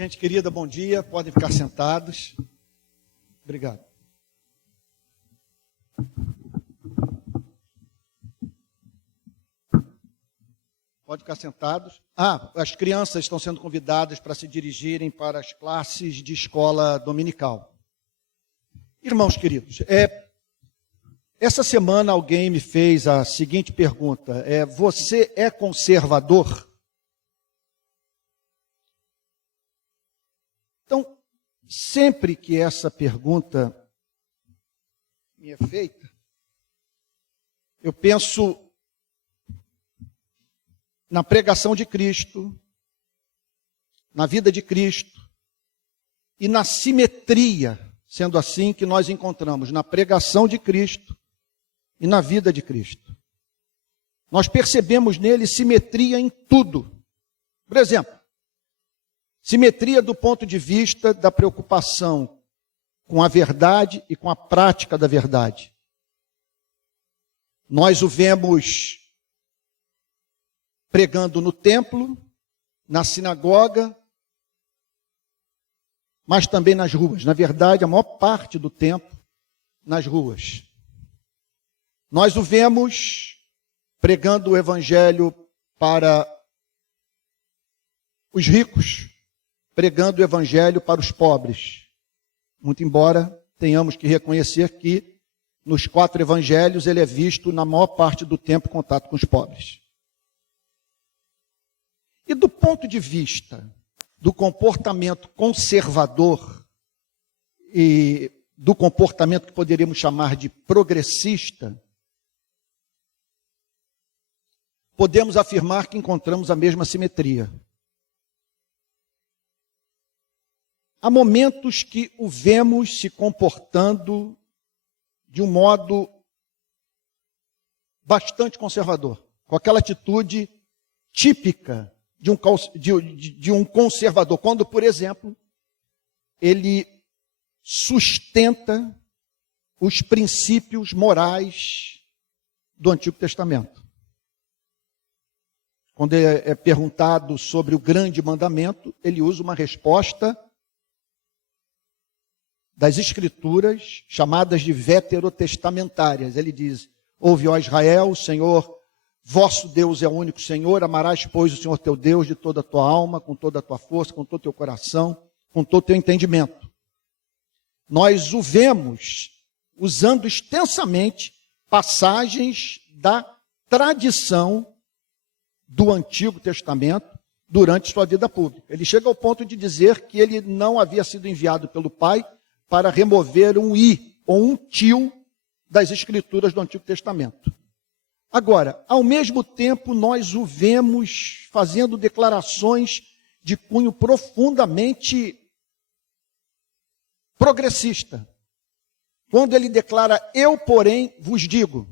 Gente querida, bom dia. Podem ficar sentados. Obrigado. Pode ficar sentados. As crianças estão sendo convidadas para se dirigirem para as classes de escola dominical. Irmãos queridos, essa semana alguém me fez a seguinte pergunta: você é conservador? Então, sempre que essa pergunta me é feita, eu penso na pregação de Cristo, na vida de Cristo e na simetria, sendo assim, que nós encontramos na pregação de Cristo e na vida de Cristo. Nós percebemos nele simetria em tudo. Por exemplo, simetria do ponto de vista da preocupação com a verdade e com a prática da verdade. Nós o vemos pregando no templo, na sinagoga, mas também nas ruas. Na verdade, a maior parte do tempo nas ruas. Nós o vemos pregando o evangelho para os ricos, pregando o evangelho para os pobres. Muito embora tenhamos que reconhecer que nos 4 evangelhos ele é visto na maior parte do tempo em contato com os pobres. E do ponto de vista do comportamento conservador e do comportamento que poderíamos chamar de progressista, podemos afirmar que encontramos a mesma simetria. Há momentos que o vemos se comportando de um modo bastante conservador, com aquela atitude típica de um conservador, quando, por exemplo, ele sustenta os princípios morais do Antigo Testamento. Quando é perguntado sobre o grande mandamento, ele usa uma resposta das Escrituras, chamadas de veterotestamentárias. Ele diz: ouve, ó Israel, o Senhor vosso Deus é o único Senhor, amarás, pois, o Senhor teu Deus de toda a tua alma, com toda a tua força, com todo o teu coração, com todo o teu entendimento. Nós o vemos usando extensamente passagens da tradição do Antigo Testamento durante sua vida pública. Ele chega ao ponto de dizer que ele não havia sido enviado pelo Pai para remover um i ou um tio das Escrituras do Antigo Testamento. Agora, ao mesmo tempo, nós o vemos fazendo declarações de cunho profundamente progressista. Quando ele declara: eu, porém, vos digo.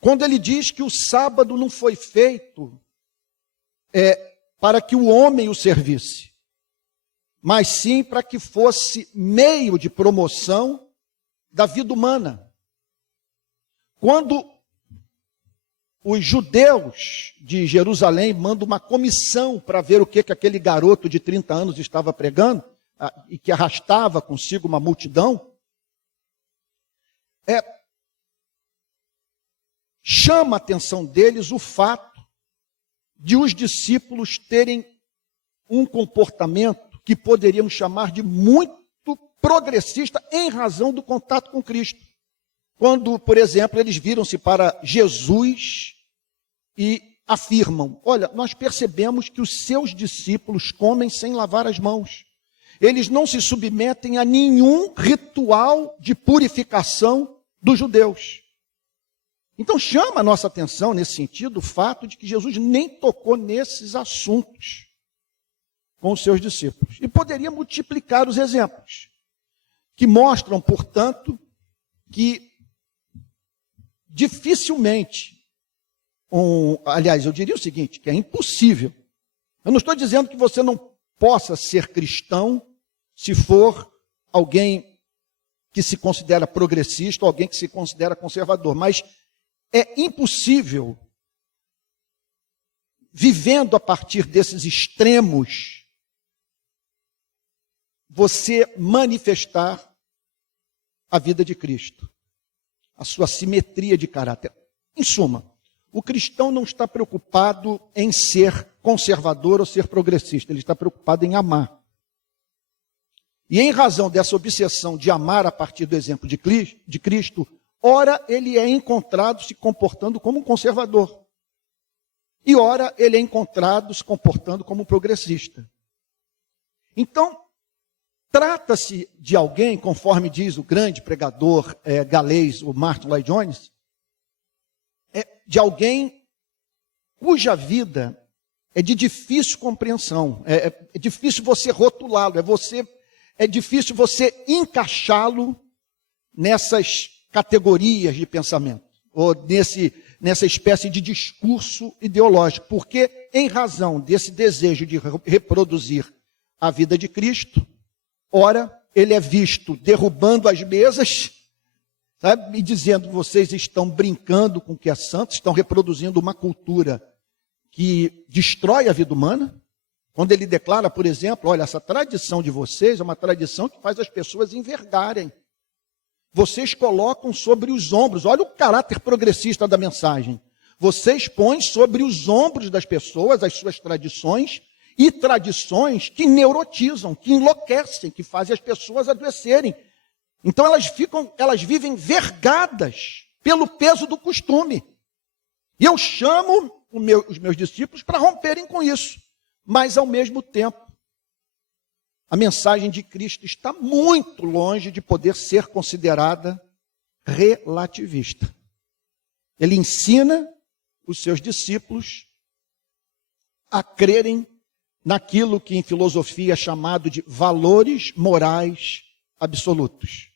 Quando ele diz que o sábado não foi feito para que o homem o servisse, mas sim para que fosse meio de promoção da vida humana. Quando os judeus de Jerusalém mandam uma comissão para ver o que aquele garoto de 30 anos estava pregando, e que arrastava consigo uma multidão, chama a atenção deles o fato de os discípulos terem um comportamento que poderíamos chamar de muito progressista em razão do contato com Cristo. Quando, por exemplo, eles viram-se para Jesus e afirmam: olha, nós percebemos que os seus discípulos comem sem lavar as mãos. Eles não se submetem a nenhum ritual de purificação dos judeus. Então chama a nossa atenção, nesse sentido, o fato de que Jesus nem tocou nesses assuntos com os seus discípulos. E poderia multiplicar os exemplos, que mostram, portanto, que dificilmente, aliás, eu diria o seguinte, que é impossível. Eu não estou dizendo que você não possa ser cristão se for alguém que se considera progressista ou alguém que se considera conservador, mas é impossível vivendo a partir desses extremos, você manifestar a vida de Cristo, a sua simetria de caráter. Em suma, o cristão não está preocupado em ser conservador ou ser progressista, ele está preocupado em amar. E em razão dessa obsessão de amar a partir do exemplo de Cristo, ora ele é encontrado se comportando como um conservador. E ora ele é encontrado se comportando como um progressista. Então, trata-se de alguém, conforme diz o grande pregador galês, o Martin Lloyd-Jones, de alguém cuja vida é de difícil compreensão, é difícil você rotulá-lo, é difícil você encaixá-lo nessas categorias de pensamento, ou nessa espécie de discurso ideológico, porque em razão desse desejo de reproduzir a vida de Cristo, ora, ele é visto derrubando as mesas, sabe, e dizendo que vocês estão brincando com o que é santo, estão reproduzindo uma cultura que destrói a vida humana. Quando ele declara, por exemplo, olha, essa tradição de vocês é uma tradição que faz as pessoas envergarem. Vocês colocam sobre os ombros, olha o caráter progressista da mensagem. Vocês põem sobre os ombros das pessoas as suas tradições, e tradições que neurotizam, que enlouquecem, que fazem as pessoas adoecerem. Então elas vivem vergadas pelo peso do costume. E eu chamo os meus discípulos para romperem com isso. Mas, ao mesmo tempo, a mensagem de Cristo está muito longe de poder ser considerada relativista. Ele ensina os seus discípulos a crerem naquilo que em filosofia é chamado de valores morais absolutos.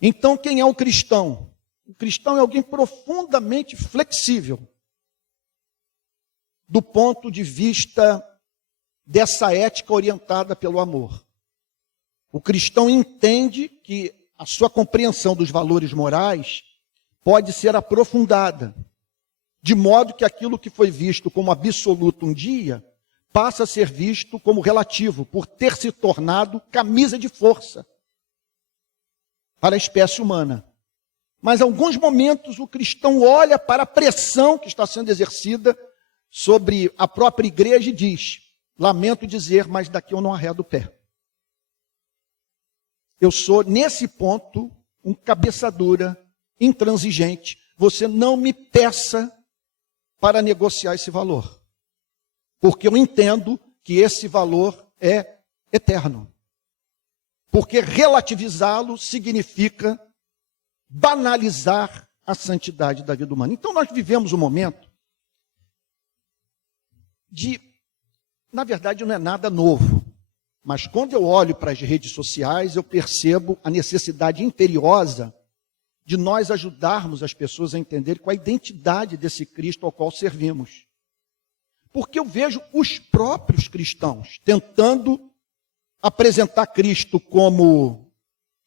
Então, quem é o cristão? O cristão é alguém profundamente flexível do ponto de vista dessa ética orientada pelo amor. O cristão entende que a sua compreensão dos valores morais pode ser aprofundada, de modo que aquilo que foi visto como absoluto um dia passa a ser visto como relativo, por ter se tornado camisa de força para a espécie humana. Mas, em alguns momentos, o cristão olha para a pressão que está sendo exercida sobre a própria igreja e diz, lamento dizer, mas daqui eu não arredo o pé. Eu sou, nesse ponto, um cabeça dura, intransigente. Você não me peça para negociar esse valor. Porque eu entendo que esse valor é eterno. Porque relativizá-lo significa banalizar a santidade da vida humana. Então nós vivemos um momento na verdade não é nada novo, mas quando eu olho para as redes sociais, eu percebo a necessidade imperiosa de nós ajudarmos as pessoas a entender qual a identidade desse Cristo ao qual servimos. Porque eu vejo os próprios cristãos tentando apresentar Cristo como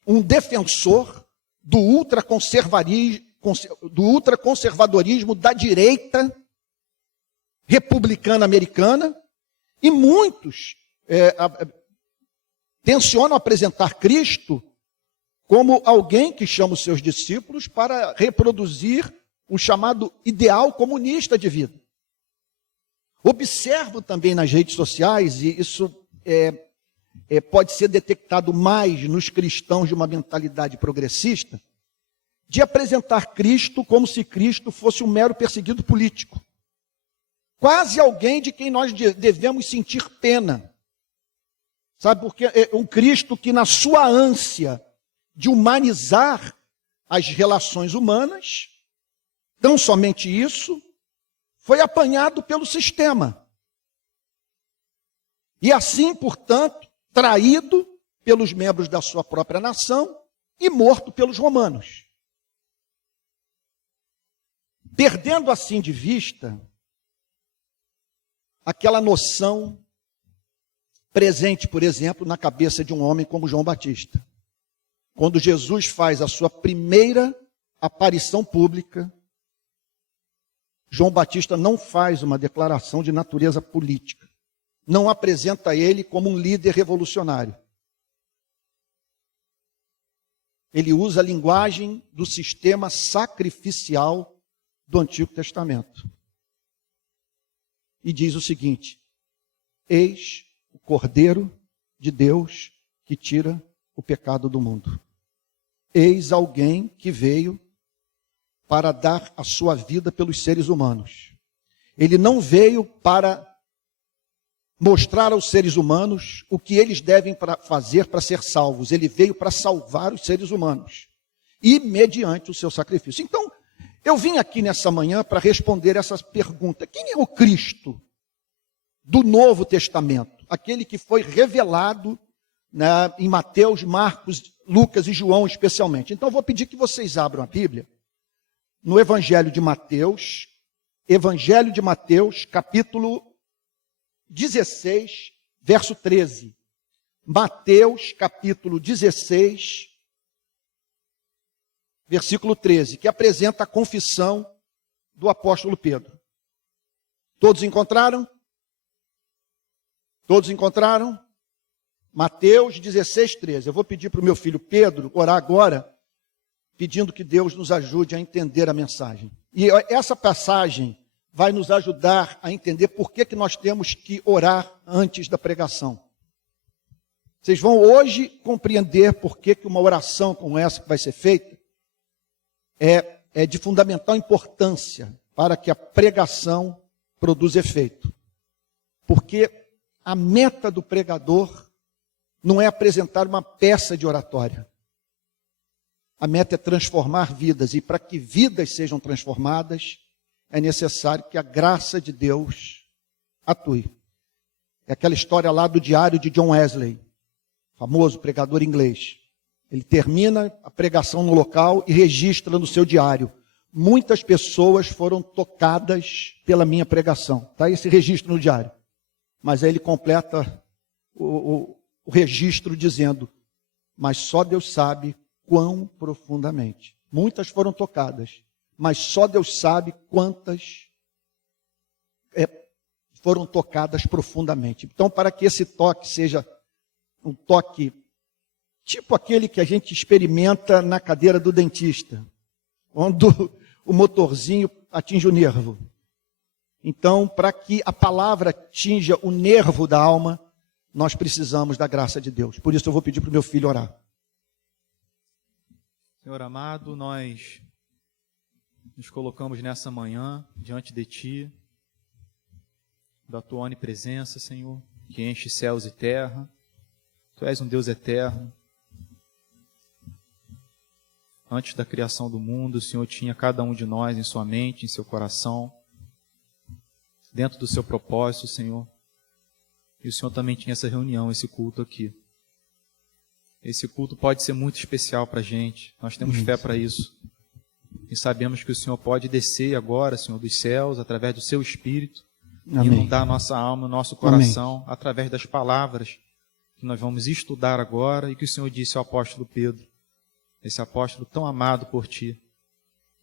um defensor do ultraconservadorismo da direita republicana americana, e muitos tencionam apresentar Cristo como alguém que chama os seus discípulos para reproduzir o chamado ideal comunista de vida. Observo também nas redes sociais, e isso pode ser detectado mais nos cristãos de uma mentalidade progressista, de apresentar Cristo como se Cristo fosse um mero perseguido político. Quase alguém de quem nós devemos sentir pena. Sabe, porque é um Cristo que na sua ânsia de humanizar as relações humanas, tão somente isso, foi apanhado pelo sistema. E assim, portanto, traído pelos membros da sua própria nação e morto pelos romanos. Perdendo assim de vista aquela noção presente, por exemplo, na cabeça de um homem como João Batista. Quando Jesus faz a sua primeira aparição pública, João Batista não faz uma declaração de natureza política. Não apresenta ele como um líder revolucionário. Ele usa a linguagem do sistema sacrificial do Antigo Testamento. E diz o seguinte: eis o Cordeiro de Deus que tira o pecado do mundo. Eis alguém que veio para dar a sua vida pelos seres humanos. Ele não veio para mostrar aos seres humanos o que eles devem fazer para ser salvos. Ele veio para salvar os seres humanos. E mediante o seu sacrifício. Então, eu vim aqui nessa manhã para responder essa pergunta. Quem é o Cristo do Novo Testamento? Aquele que foi revelado, né, em Mateus, Marcos, Lucas e João especialmente. Então, eu vou pedir que vocês abram a Bíblia no Evangelho de Mateus, capítulo 16, verso 13. Mateus, capítulo 16, versículo 13, que apresenta a confissão do apóstolo Pedro. Todos encontraram? Todos encontraram? Mateus 16, 13. Eu vou pedir para o meu filho Pedro orar agora, pedindo que Deus nos ajude a entender a mensagem. E essa passagem vai nos ajudar a entender por que nós temos que orar antes da pregação. Vocês vão hoje compreender por que uma oração como essa que vai ser feita é de fundamental importância para que a pregação produza efeito. Porque a meta do pregador não é apresentar uma peça de oratória. A meta é transformar vidas, e para que vidas sejam transformadas, é necessário que a graça de Deus atue. É aquela história lá do diário de John Wesley, famoso pregador inglês. Ele termina a pregação no local e registra no seu diário: muitas pessoas foram tocadas pela minha pregação. Está esse registro no diário. Mas aí ele completa o registro dizendo: mas só Deus sabe quão profundamente. Muitas foram tocadas, mas só Deus sabe quantas foram tocadas profundamente. Então, para que esse toque seja um toque tipo aquele que a gente experimenta na cadeira do dentista, quando o motorzinho atinge o nervo. Então, para que a palavra atinja o nervo da alma, nós precisamos da graça de Deus. Por isso eu vou pedir para o meu filho orar. Senhor amado, nós nos colocamos nessa manhã diante de Ti, da Tua onipresença, Senhor, que enche céus e terra. Tu és um Deus eterno. Antes da criação do mundo, o Senhor tinha cada um de nós em sua mente, em seu coração, dentro do seu propósito, Senhor. E o Senhor também tinha essa reunião, esse culto aqui. Esse culto pode ser muito especial para a gente. Nós temos fé para isso. E sabemos que o Senhor pode descer agora, Senhor, dos céus, através do seu Espírito, e inundar a nossa alma, o nosso coração, através das palavras que nós vamos estudar agora e que o Senhor disse ao apóstolo Pedro, esse apóstolo tão amado por Ti.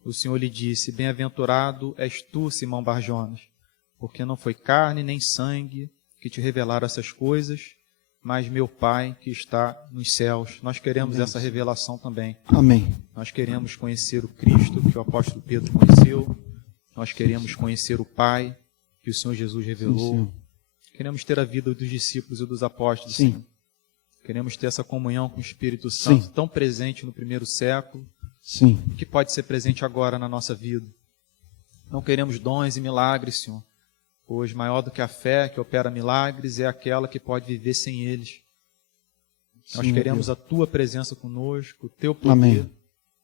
O Senhor lhe disse: bem-aventurado és tu, Simão Barjonas, porque não foi carne nem sangue que te revelaram essas coisas, mas meu Pai que está nos céus. Nós queremos essa revelação também. Amém. Nós queremos conhecer o Cristo que o apóstolo Pedro conheceu. Nós queremos conhecer o Pai que o Senhor Jesus revelou. Sim, queremos ter a vida dos discípulos e dos apóstolos. Sim. Senhor. Queremos ter essa comunhão com o Espírito Santo, Sim. tão presente no primeiro século, Sim. que pode ser presente agora na nossa vida. Não queremos dons e milagres, Senhor, pois maior do que a fé que opera milagres é aquela que pode viver sem eles. Nós Sim, queremos Deus. a Tua presença conosco, o Teu poder Amém.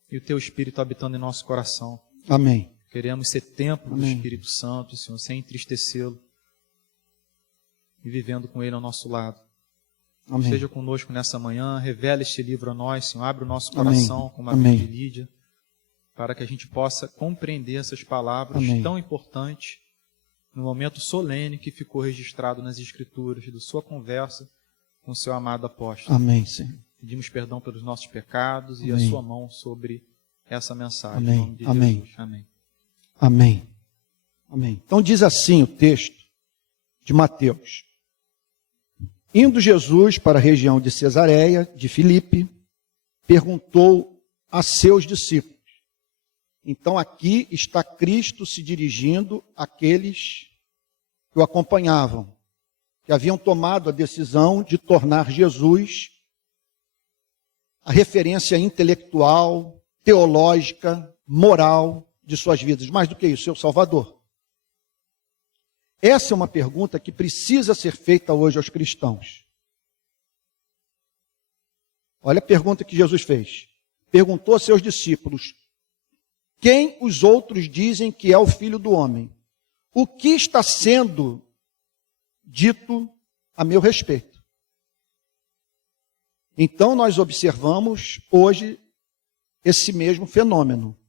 e o Teu Espírito habitando em nosso coração. Amém. Queremos ser templo do Amém. Espírito Santo, Senhor, sem entristecê-lo e vivendo com Ele ao nosso lado. Amém. Esteja conosco nessa manhã, revela este livro a nós, Senhor, abre o nosso Amém. coração, como a Amém. de Lídia, para que a gente possa compreender essas palavras Amém. tão importantes no momento solene que ficou registrado nas Escrituras, da sua conversa com o seu amado apóstolo. Amém, Senhor. Pedimos perdão pelos nossos pecados e a Amém. sua mão sobre essa mensagem. Amém. Em nome de Amém. Jesus. Amém. Amém. Amém. Então diz assim o texto de Mateus. Indo Jesus para a região de Cesareia, de Filipe, perguntou a seus discípulos. Então aqui está Cristo se dirigindo àqueles que o acompanhavam, que haviam tomado a decisão de tornar Jesus a referência intelectual, teológica, moral de suas vidas. Mais do que isso, seu Salvador. Essa é uma pergunta que precisa ser feita hoje aos cristãos. Olha a pergunta que Jesus fez. Perguntou a seus discípulos: quem os outros dizem que é o Filho do Homem? O que está sendo dito a meu respeito? Então nós observamos hoje esse mesmo fenômeno.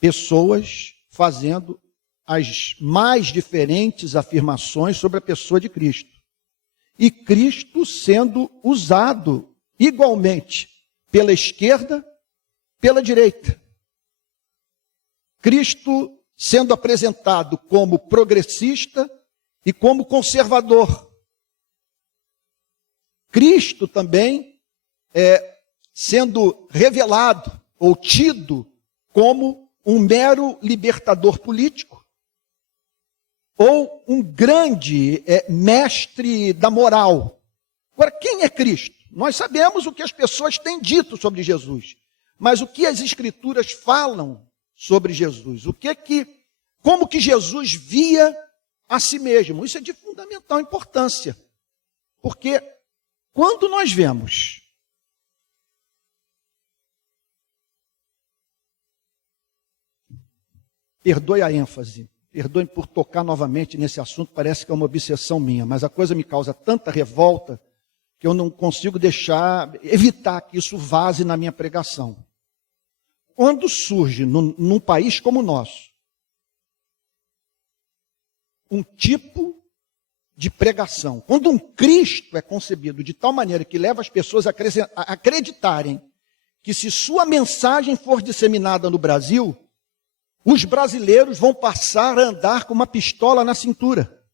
Pessoas fazendo as mais diferentes afirmações sobre a pessoa de Cristo. E Cristo sendo usado igualmente pela esquerda, pela direita. Cristo sendo apresentado como progressista e como conservador. Cristo também sendo revelado ou tido como um mero libertador político, ou um grande mestre da moral. Agora, quem é Cristo? Nós sabemos o que as pessoas têm dito sobre Jesus, mas o que as Escrituras falam sobre Jesus? Como que Jesus via a si mesmo? Isso é de fundamental importância, porque quando nós vemos perdoe a ênfase, perdoe por tocar novamente nesse assunto, parece que é uma obsessão minha, mas a coisa me causa tanta revolta que eu não consigo evitar que isso vaze na minha pregação. Quando surge num país como o nosso, um tipo de pregação, quando um Cristo é concebido de tal maneira que leva as pessoas a acreditarem que se sua mensagem for disseminada no Brasil, os brasileiros vão passar a andar com uma pistola na cintura.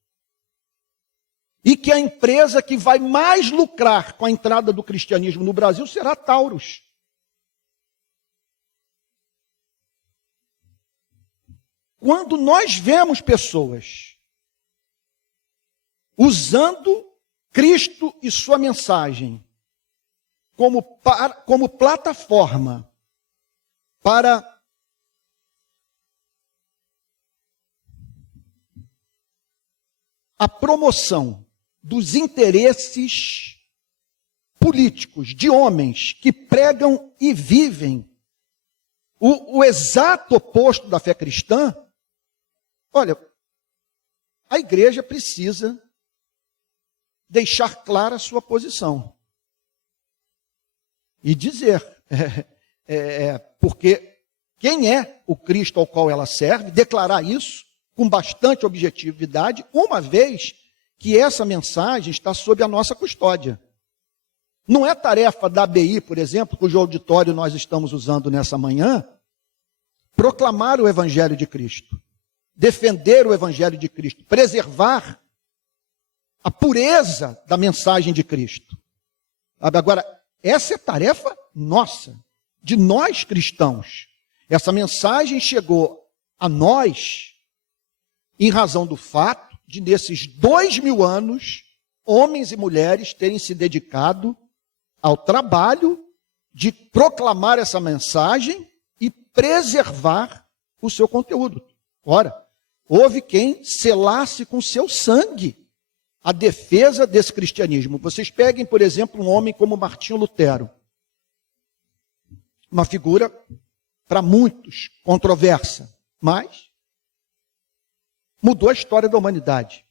E que a empresa que vai mais lucrar com a entrada do cristianismo no Brasil será a Taurus. Quando nós vemos pessoas usando Cristo e sua mensagem como plataforma para a promoção dos interesses políticos de homens que pregam e vivem o exato oposto da fé cristã, olha, a igreja precisa deixar clara a sua posição e dizer, porque quem é o Cristo ao qual ela serve, declarar isso com bastante objetividade, uma vez que essa mensagem está sob a nossa custódia. Não é tarefa da ABI, por exemplo, cujo auditório nós estamos usando nessa manhã, proclamar o Evangelho de Cristo, defender o Evangelho de Cristo, preservar a pureza da mensagem de Cristo. Agora, essa é tarefa nossa, de nós cristãos. Essa mensagem chegou a nós em razão do fato de, nesses 2000 anos, homens e mulheres terem se dedicado ao trabalho de proclamar essa mensagem e preservar o seu conteúdo. Ora, houve quem selasse com seu sangue a defesa desse cristianismo. Vocês peguem, por exemplo, um homem como Martinho Lutero. Uma figura, para muitos, controversa, mas mudou a história da humanidade.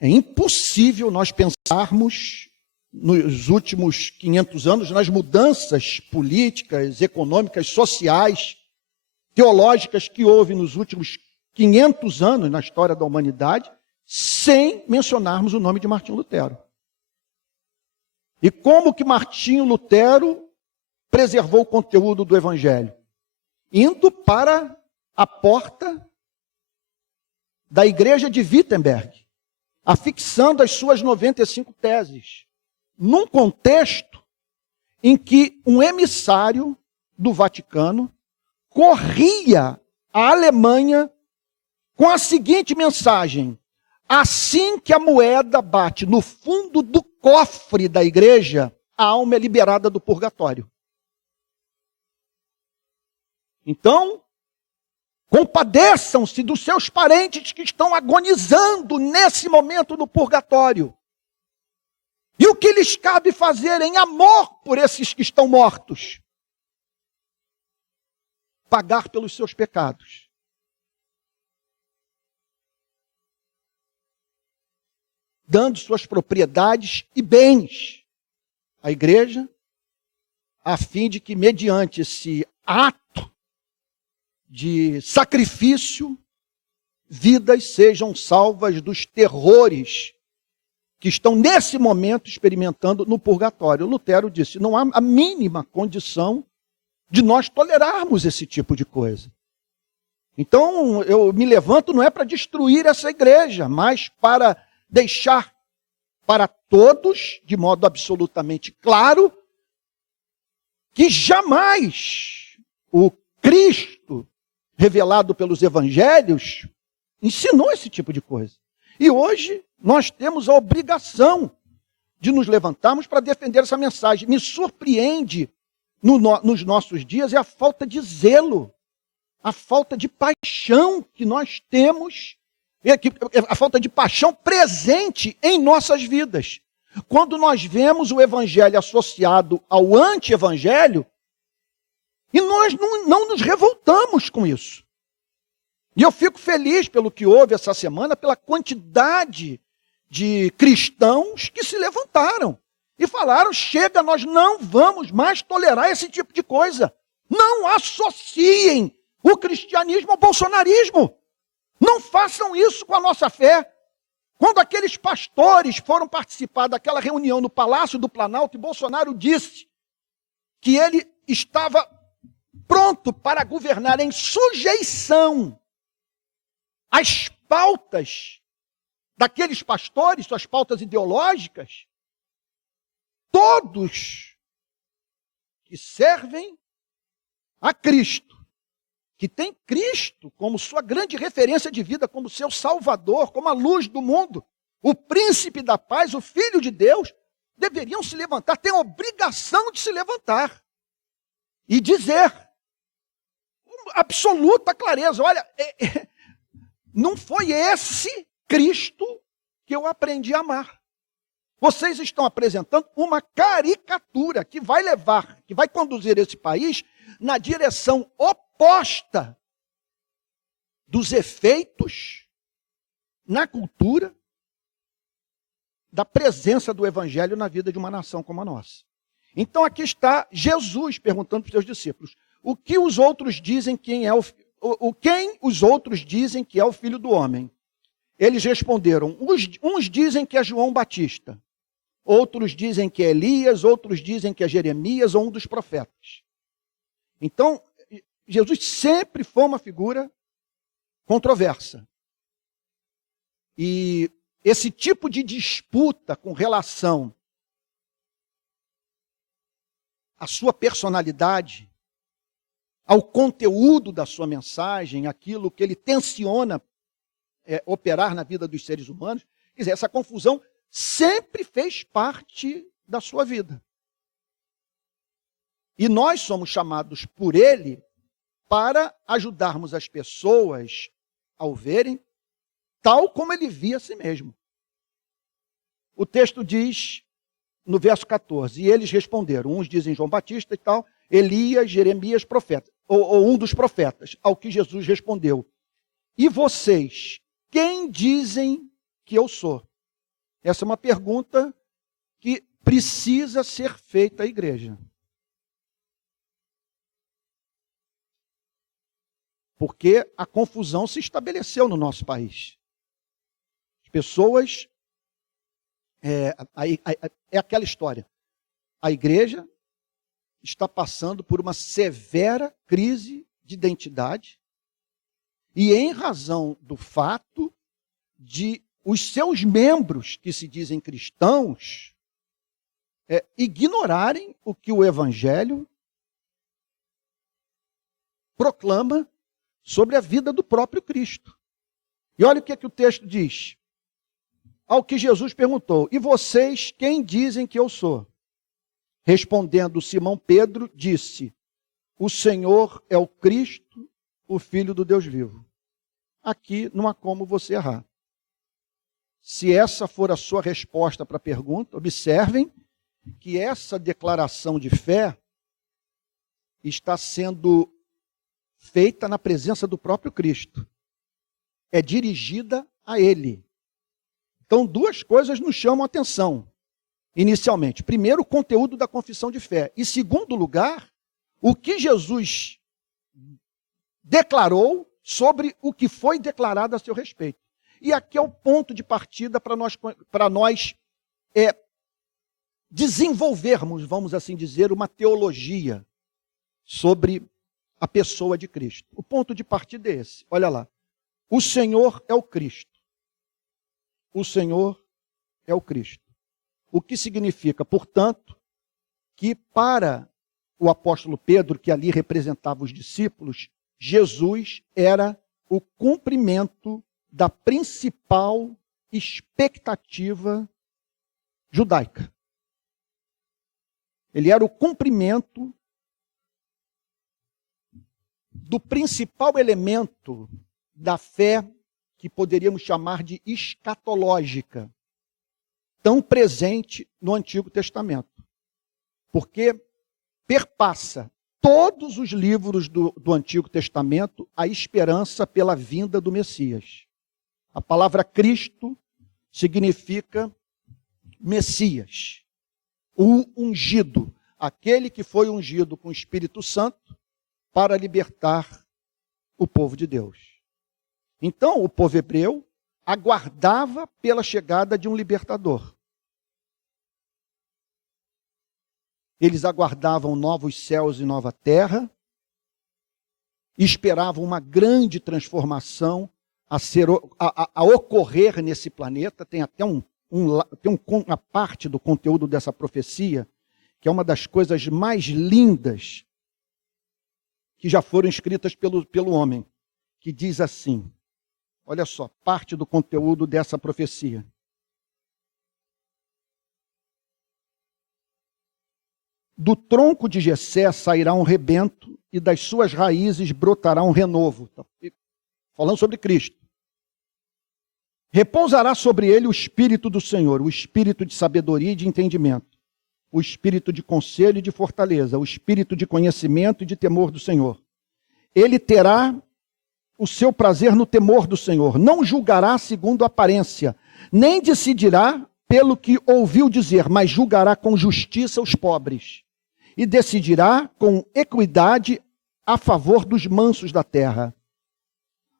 É impossível nós pensarmos nos últimos 500 anos nas mudanças políticas, econômicas, sociais, teológicas que houve nos últimos 500 anos na história da humanidade, sem mencionarmos o nome de Martinho Lutero. E como que Martinho Lutero preservou o conteúdo do Evangelho? Indo para a porta da igreja de Wittenberg, afixando as suas 95 teses, num contexto em que um emissário do Vaticano corria a Alemanha com a seguinte mensagem: assim que a moeda bate no fundo do cofre da igreja, a alma é liberada do purgatório. Então, compadeçam-se dos seus parentes que estão agonizando nesse momento no purgatório. E o que lhes cabe fazer em amor por esses que estão mortos? Pagar pelos seus pecados. Dando suas propriedades e bens à igreja, a fim de que, mediante esse ato de sacrifício, vidas sejam salvas dos terrores que estão nesse momento experimentando no purgatório. Lutero disse: não há a mínima condição de nós tolerarmos esse tipo de coisa. Então, eu me levanto não é para destruir essa igreja, mas para deixar para todos, de modo absolutamente claro, que jamais o Cristo, revelado pelos evangelhos, ensinou esse tipo de coisa. E hoje nós temos a obrigação de nos levantarmos para defender essa mensagem. Me surpreende nos nossos dias é a falta de zelo, a falta de paixão que nós temos, a falta de paixão presente em nossas vidas. Quando nós vemos o evangelho associado ao anti-evangelho, e nós não nos revoltamos com isso. E eu fico feliz pelo que houve essa semana, pela quantidade de cristãos que se levantaram e falaram: chega, nós não vamos mais tolerar esse tipo de coisa. Não associem o cristianismo ao bolsonarismo. Não façam isso com a nossa fé. Quando aqueles pastores foram participar daquela reunião no Palácio do Planalto, e Bolsonaro disse que ele estava pronto para governar em sujeição às pautas daqueles pastores, suas pautas ideológicas, todos que servem a Cristo, que tem Cristo como sua grande referência de vida, como seu Salvador, como a luz do mundo, o príncipe da paz, o Filho de Deus, deveriam se levantar, têm a obrigação de se levantar e dizer, com absoluta clareza: olha, não foi esse Cristo que eu aprendi a amar. Vocês estão apresentando uma caricatura que vai conduzir esse país na direção oposta dos efeitos na cultura da presença do evangelho na vida de uma nação como a nossa. Então aqui está Jesus perguntando para os seus discípulos: o que os outros dizem quem os outros dizem que é o Filho do Homem? Eles responderam: uns dizem que é João Batista, outros dizem que é Elias, outros dizem que é Jeremias ou um dos profetas. Então, Jesus sempre foi uma figura controversa. E esse tipo de disputa com relação à sua personalidade, ao conteúdo da sua mensagem, aquilo que ele tenciona operar na vida dos seres humanos, quer dizer, essa confusão sempre fez parte da sua vida. E nós somos chamados por ele para ajudarmos as pessoas a o verem tal como ele via a si mesmo. O texto diz, no verso 14, e eles responderam, uns dizem João Batista e tal, Elias, Jeremias, profeta, ou um dos profetas, ao que Jesus respondeu: e vocês, quem dizem que eu sou? Essa é uma pergunta que precisa ser feita à igreja. Porque a confusão se estabeleceu no nosso país. As pessoas... É aquela história. A igreja está passando por uma severa crise de identidade e, em razão do fato de os seus membros, que se dizem cristãos, ignorarem o que o Evangelho proclama sobre a vida do próprio Cristo. E olha o que o texto diz. Ao que Jesus perguntou: e vocês, quem dizem que eu sou? Respondendo Simão Pedro, disse: o Senhor é o Cristo, o Filho do Deus vivo. Aqui não há como você errar. Se essa for a sua resposta para a pergunta, observem que essa declaração de fé está sendo feita na presença do próprio Cristo. É dirigida a Ele. Então, duas coisas nos chamam a atenção, inicialmente. Primeiro, o conteúdo da confissão de fé. E, segundo lugar, o que Jesus declarou sobre o que foi declarado a seu respeito. E aqui é o ponto de partida para nós desenvolvermos, vamos assim dizer, uma teologia sobre a pessoa de Cristo. O ponto de partida é esse. Olha lá. O Senhor é o Cristo. O Senhor é o Cristo. O que significa, portanto, que para o apóstolo Pedro, que ali representava os discípulos, Jesus era o cumprimento da principal expectativa judaica. Ele era o cumprimento do principal elemento da fé que poderíamos chamar de escatológica, tão presente no Antigo Testamento. Porque perpassa todos os livros do Antigo Testamento a esperança pela vinda do Messias. A palavra Cristo significa Messias, o ungido, aquele que foi ungido com o Espírito Santo para libertar o povo de Deus. Então, o povo hebreu aguardava pela chegada de um libertador. Eles aguardavam novos céus e nova terra, esperavam uma grande transformação a ocorrer nesse planeta. Tem até uma parte do conteúdo dessa profecia, que é uma das coisas mais lindas que já foram escritas pelo homem, que diz assim, olha só, parte do conteúdo dessa profecia. Do tronco de Jessé sairá um rebento e das suas raízes brotará um renovo. Falando sobre Cristo. Repousará sobre ele o Espírito do Senhor, o Espírito de sabedoria e de entendimento, o Espírito de conselho e de fortaleza, o Espírito de conhecimento e de temor do Senhor. Ele terá o seu prazer no temor do Senhor, não julgará segundo a aparência, nem decidirá pelo que ouviu dizer, mas julgará com justiça os pobres, e decidirá com equidade a favor dos mansos da terra.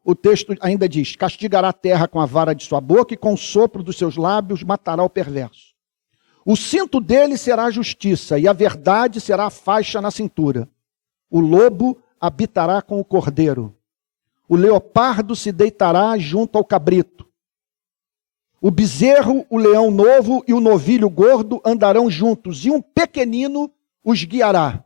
O texto ainda diz, castigará a terra com a vara de sua boca e com o sopro dos seus lábios matará o perverso. O cinto dele será a justiça e a verdade será a faixa na cintura. O lobo habitará com o cordeiro. O leopardo se deitará junto ao cabrito. O bezerro, o leão novo e o novilho gordo andarão juntos, e um pequenino os guiará.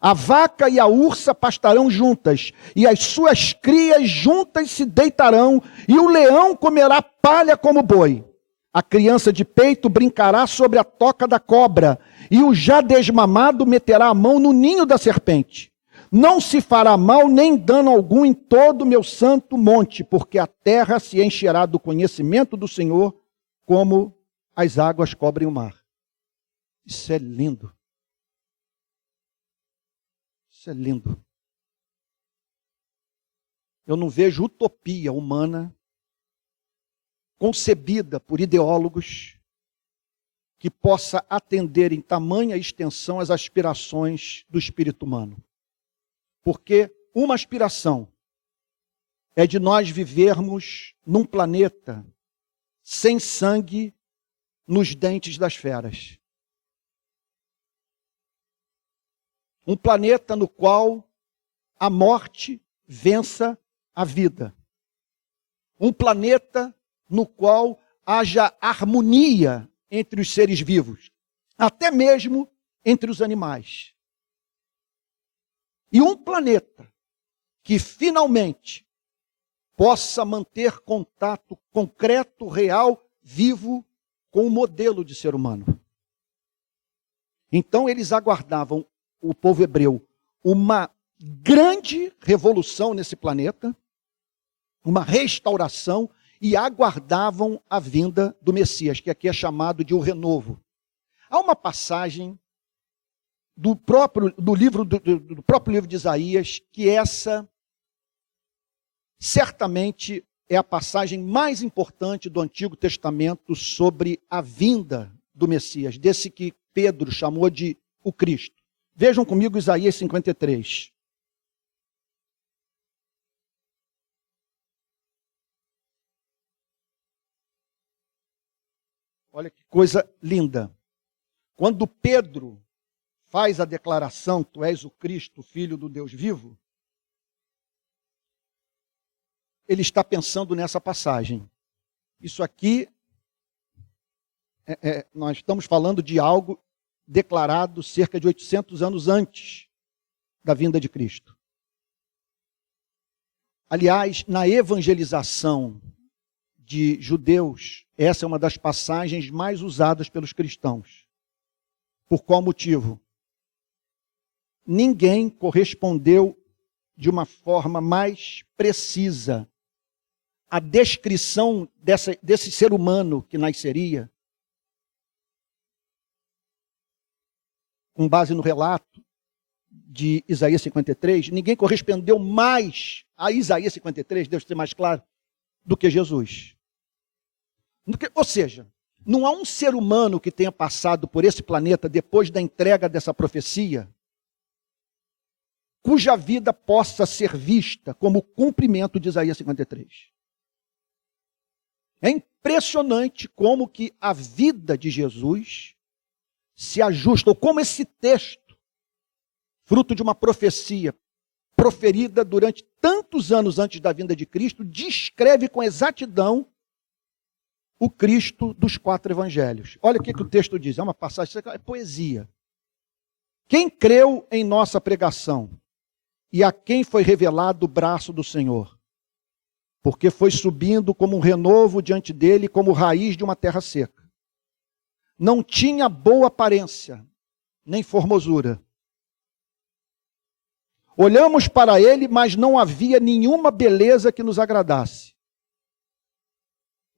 A vaca e a ursa pastarão juntas, e as suas crias juntas se deitarão, e o leão comerá palha como boi. A criança de peito brincará sobre a toca da cobra, e o já desmamado meterá a mão no ninho da serpente. Não se fará mal nem dano algum em todo o meu santo monte, porque a terra se encherá do conhecimento do Senhor, como as águas cobrem o mar. Isso é lindo. Isso é lindo. Eu não vejo utopia humana concebida por ideólogos que possa atender em tamanha extensão as aspirações do espírito humano. Porque uma aspiração é de nós vivermos num planeta sem sangue nos dentes das feras. Um planeta no qual a morte vença a vida. Um planeta no qual haja harmonia entre os seres vivos, até mesmo entre os animais. E um planeta que finalmente possa manter contato concreto, real, vivo com o modelo de ser humano. Então eles aguardavam, o povo hebreu, uma grande revolução nesse planeta, uma restauração, e aguardavam a vinda do Messias, que aqui é chamado de o renovo. Há uma passagem do próprio livro de Isaías, que essa certamente é a passagem mais importante do Antigo Testamento sobre a vinda do Messias, desse que Pedro chamou de o Cristo. Vejam comigo Isaías 53. Olha que coisa linda. Quando Pedro faz a declaração, tu és o Cristo, filho do Deus vivo, ele está pensando nessa passagem. Isso aqui, nós estamos falando de algo declarado cerca de 800 anos antes da vinda de Cristo. Aliás, na evangelização de judeus, essa é uma das passagens mais usadas pelos cristãos. Por qual motivo? Ninguém correspondeu de uma forma mais precisa à descrição desse ser humano que nasceria, com base no relato de Isaías 53, ninguém correspondeu mais a Isaías 53, deve ser mais claro, do que Jesus. Ou seja, não há um ser humano que tenha passado por esse planeta depois da entrega dessa profecia, cuja vida possa ser vista como cumprimento de Isaías 53. É impressionante como que a vida de Jesus se ajusta, ou como esse texto, fruto de uma profecia proferida durante tantos anos antes da vinda de Cristo, descreve com exatidão o Cristo dos 4 evangelhos. Olha o que o texto diz, é uma passagem, é poesia. Quem creu em nossa pregação e a quem foi revelado o braço do Senhor? Porque foi subindo como um renovo diante dele, como raiz de uma terra seca. Não tinha boa aparência, nem formosura. Olhamos para ele, mas não havia nenhuma beleza que nos agradasse.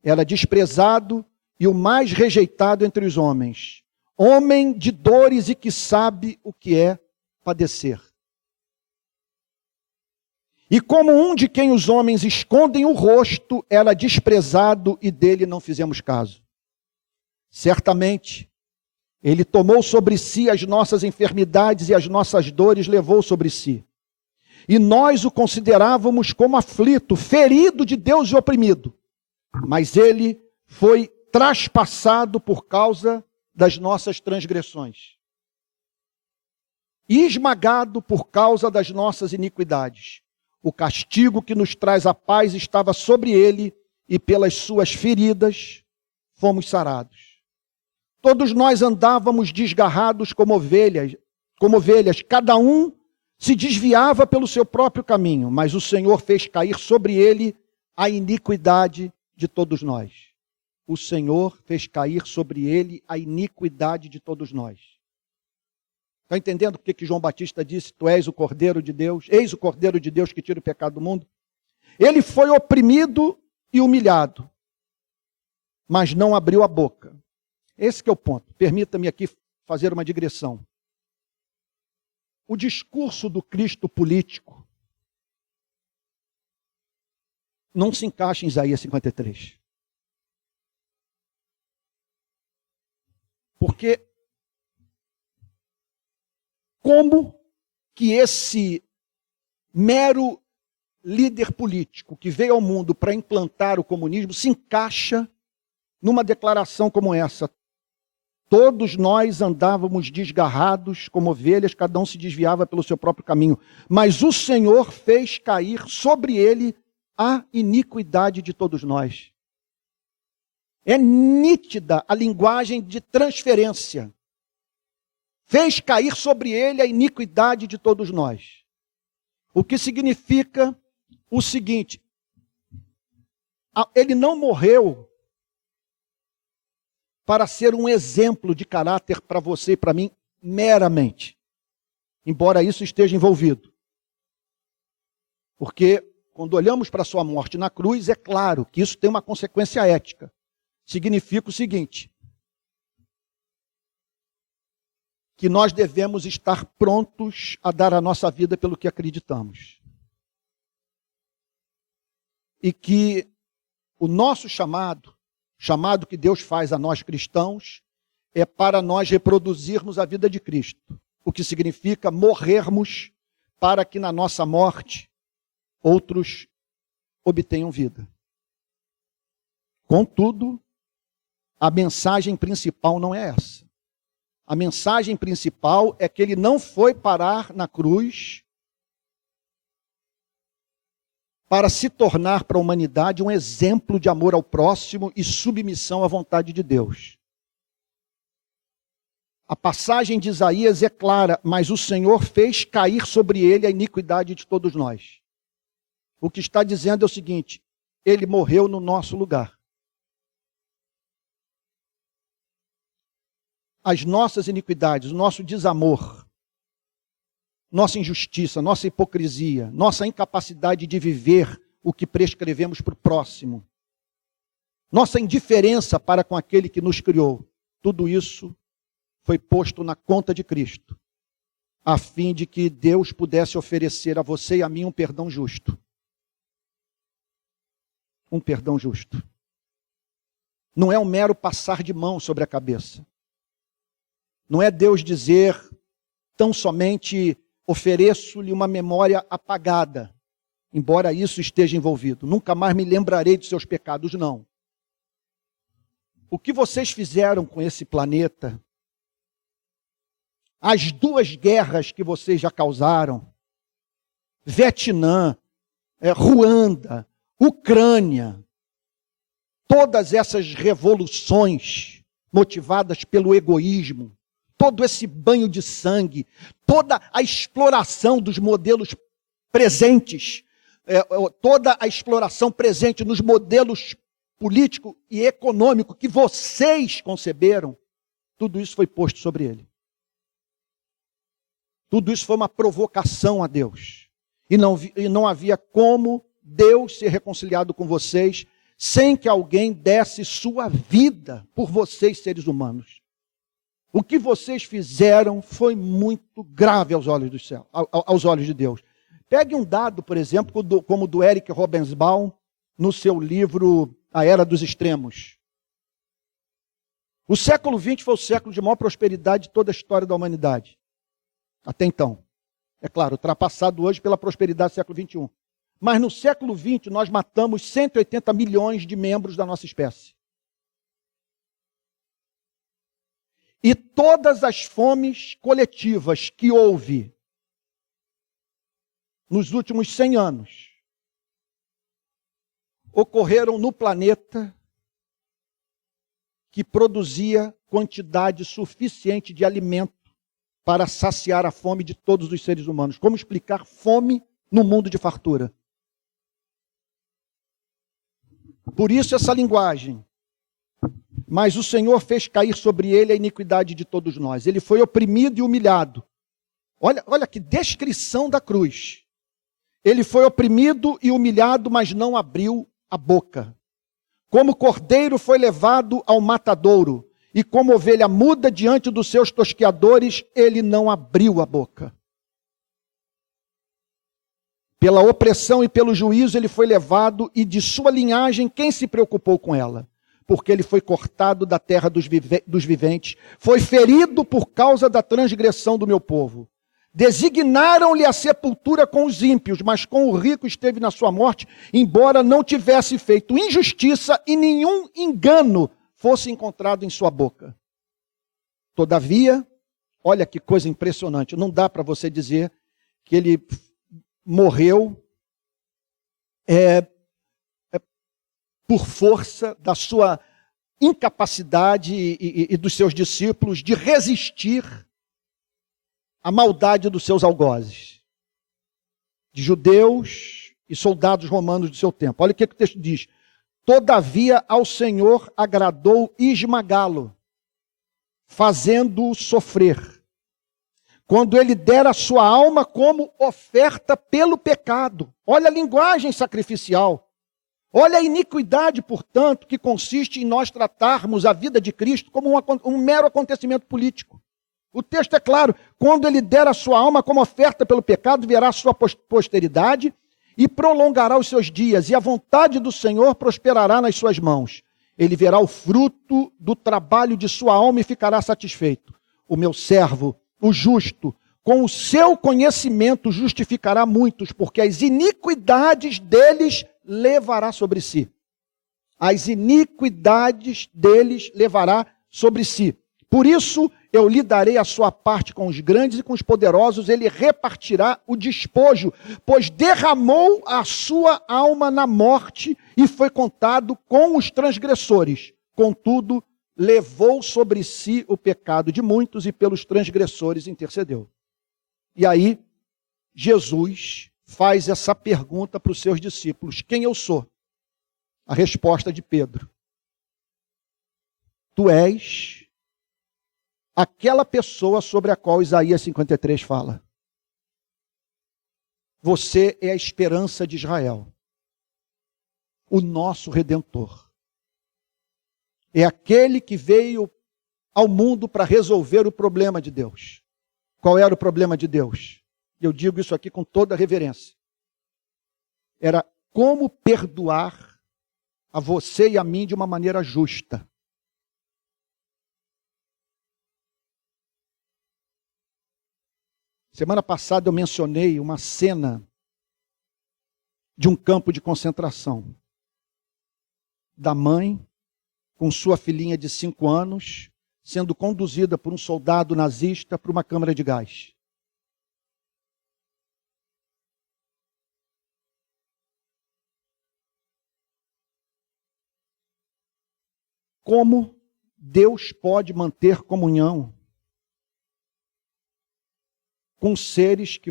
Era desprezado e o mais rejeitado entre os homens. Homem de dores e que sabe o que é padecer. E como um de quem os homens escondem o rosto, era desprezado e dele não fizemos caso. Certamente, ele tomou sobre si as nossas enfermidades e as nossas dores levou sobre si. E nós o considerávamos como aflito, ferido de Deus e oprimido. Mas ele foi traspassado por causa das nossas transgressões. E esmagado por causa das nossas iniquidades. O castigo que nos traz a paz estava sobre ele, e pelas suas feridas fomos sarados. Todos nós andávamos desgarrados como ovelhas, cada um se desviava pelo seu próprio caminho, mas o Senhor fez cair sobre ele a iniquidade de todos nós. O Senhor fez cair sobre ele a iniquidade de todos nós. Está entendendo por que João Batista disse, tu és o Cordeiro de Deus, eis o Cordeiro de Deus que tira o pecado do mundo? Ele foi oprimido e humilhado, mas não abriu a boca. Esse que é o ponto. Permita-me aqui fazer uma digressão. O discurso do Cristo político não se encaixa em Isaías 53. Porque como que esse mero líder político que veio ao mundo para implantar o comunismo se encaixa numa declaração como essa? Todos nós andávamos desgarrados como ovelhas, cada um se desviava pelo seu próprio caminho. Mas o Senhor fez cair sobre ele a iniquidade de todos nós. É nítida a linguagem de transferência. Fez cair sobre ele a iniquidade de todos nós. O que significa o seguinte: ele não morreu para ser um exemplo de caráter para você e para mim meramente, embora isso esteja envolvido. Porque quando olhamos para a sua morte na cruz, é claro que isso tem uma consequência ética. Significa o seguinte: que nós devemos estar prontos a dar a nossa vida pelo que acreditamos. E que o nosso chamado que Deus faz a nós cristãos, é para nós reproduzirmos a vida de Cristo. O que significa morrermos para que na nossa morte outros obtenham vida. Contudo, a mensagem principal não é essa. A mensagem principal é que ele não foi parar na cruz para se tornar para a humanidade um exemplo de amor ao próximo e submissão à vontade de Deus. A passagem de Isaías é clara, mas o Senhor fez cair sobre ele a iniquidade de todos nós. O que está dizendo é o seguinte: ele morreu no nosso lugar. As nossas iniquidades, o nosso desamor, nossa injustiça, nossa hipocrisia, nossa incapacidade de viver o que prescrevemos para o próximo, nossa indiferença para com aquele que nos criou, tudo isso foi posto na conta de Cristo, a fim de que Deus pudesse oferecer a você e a mim um perdão justo. Um perdão justo. Não é um mero passar de mão sobre a cabeça. Não é Deus dizer tão somente: ofereço-lhe uma memória apagada, embora isso esteja envolvido. Nunca mais me lembrarei de seus pecados, não. O que vocês fizeram com esse planeta, as 2 guerras que vocês já causaram, Vietnã, Ruanda, Ucrânia, todas essas revoluções motivadas pelo egoísmo, todo esse banho de sangue, toda a exploração dos modelos presentes, toda a exploração presente nos modelos político e econômico que vocês conceberam, tudo isso foi posto sobre ele. Tudo isso foi uma provocação a Deus. E não havia como Deus ser reconciliado com vocês sem que alguém desse sua vida por vocês, seres humanos. O que vocês fizeram foi muito grave aos olhos do céu, aos olhos de Deus. Pegue um dado, por exemplo, como o do Eric Robensbaum, no seu livro A Era dos Extremos. O século XX foi o século de maior prosperidade de toda a história da humanidade. Até então. É claro, ultrapassado hoje pela prosperidade do século XXI. Mas no século XX nós matamos 180 milhões de membros da nossa espécie. E todas as fomes coletivas que houve nos últimos 100 anos ocorreram no planeta que produzia quantidade suficiente de alimento para saciar a fome de todos os seres humanos. Como explicar fome no mundo de fartura? Por isso essa linguagem. Mas o Senhor fez cair sobre ele a iniquidade de todos nós. Ele foi oprimido e humilhado. Olha que descrição da cruz. Ele foi oprimido e humilhado, mas não abriu a boca. Como cordeiro foi levado ao matadouro, e como ovelha muda diante dos seus tosqueadores, ele não abriu a boca. Pela opressão e pelo juízo ele foi levado, e de sua linhagem quem se preocupou com ela? Porque ele foi cortado da terra dos viventes, foi ferido por causa da transgressão do meu povo. Designaram-lhe a sepultura com os ímpios, mas com o rico esteve na sua morte, embora não tivesse feito injustiça e nenhum engano fosse encontrado em sua boca. Todavia, olha que coisa impressionante, não dá para você dizer que ele morreu por força da sua incapacidade e dos seus discípulos de resistir à maldade dos seus algozes, de judeus e soldados romanos do seu tempo. Olha o que o texto diz. Todavia ao Senhor agradou esmagá-lo, fazendo-o sofrer, quando ele dera a sua alma como oferta pelo pecado. Olha a linguagem sacrificial. Olha a iniquidade, portanto, que consiste em nós tratarmos a vida de Cristo como um mero acontecimento político. O texto é claro, quando ele der a sua alma como oferta pelo pecado, verá a sua posteridade e prolongará os seus dias, e a vontade do Senhor prosperará nas suas mãos. Ele verá o fruto do trabalho de sua alma e ficará satisfeito. O meu servo, o justo, com o seu conhecimento justificará muitos, porque as iniquidades deles levará sobre si. As iniquidades deles levará sobre si. Por isso, eu lhe darei a sua parte com os grandes e com os poderosos, ele repartirá o despojo, pois derramou a sua alma na morte e foi contado com os transgressores. Contudo, levou sobre si o pecado de muitos e pelos transgressores intercedeu. E aí, Jesus faz essa pergunta para os seus discípulos: quem eu sou? A resposta de Pedro: tu és aquela pessoa sobre a qual Isaías 53 fala. Você é a esperança de Israel, o nosso Redentor. É aquele que veio ao mundo para resolver o problema de Deus. Qual era o problema de Deus? Eu digo isso aqui com toda reverência. Era como perdoar a você e a mim de uma maneira justa. Semana passada eu mencionei uma cena de um campo de concentração. Da mãe, com sua filhinha de 5 anos, sendo conduzida por um soldado nazista para uma câmara de gás. Como Deus pode manter comunhão com seres que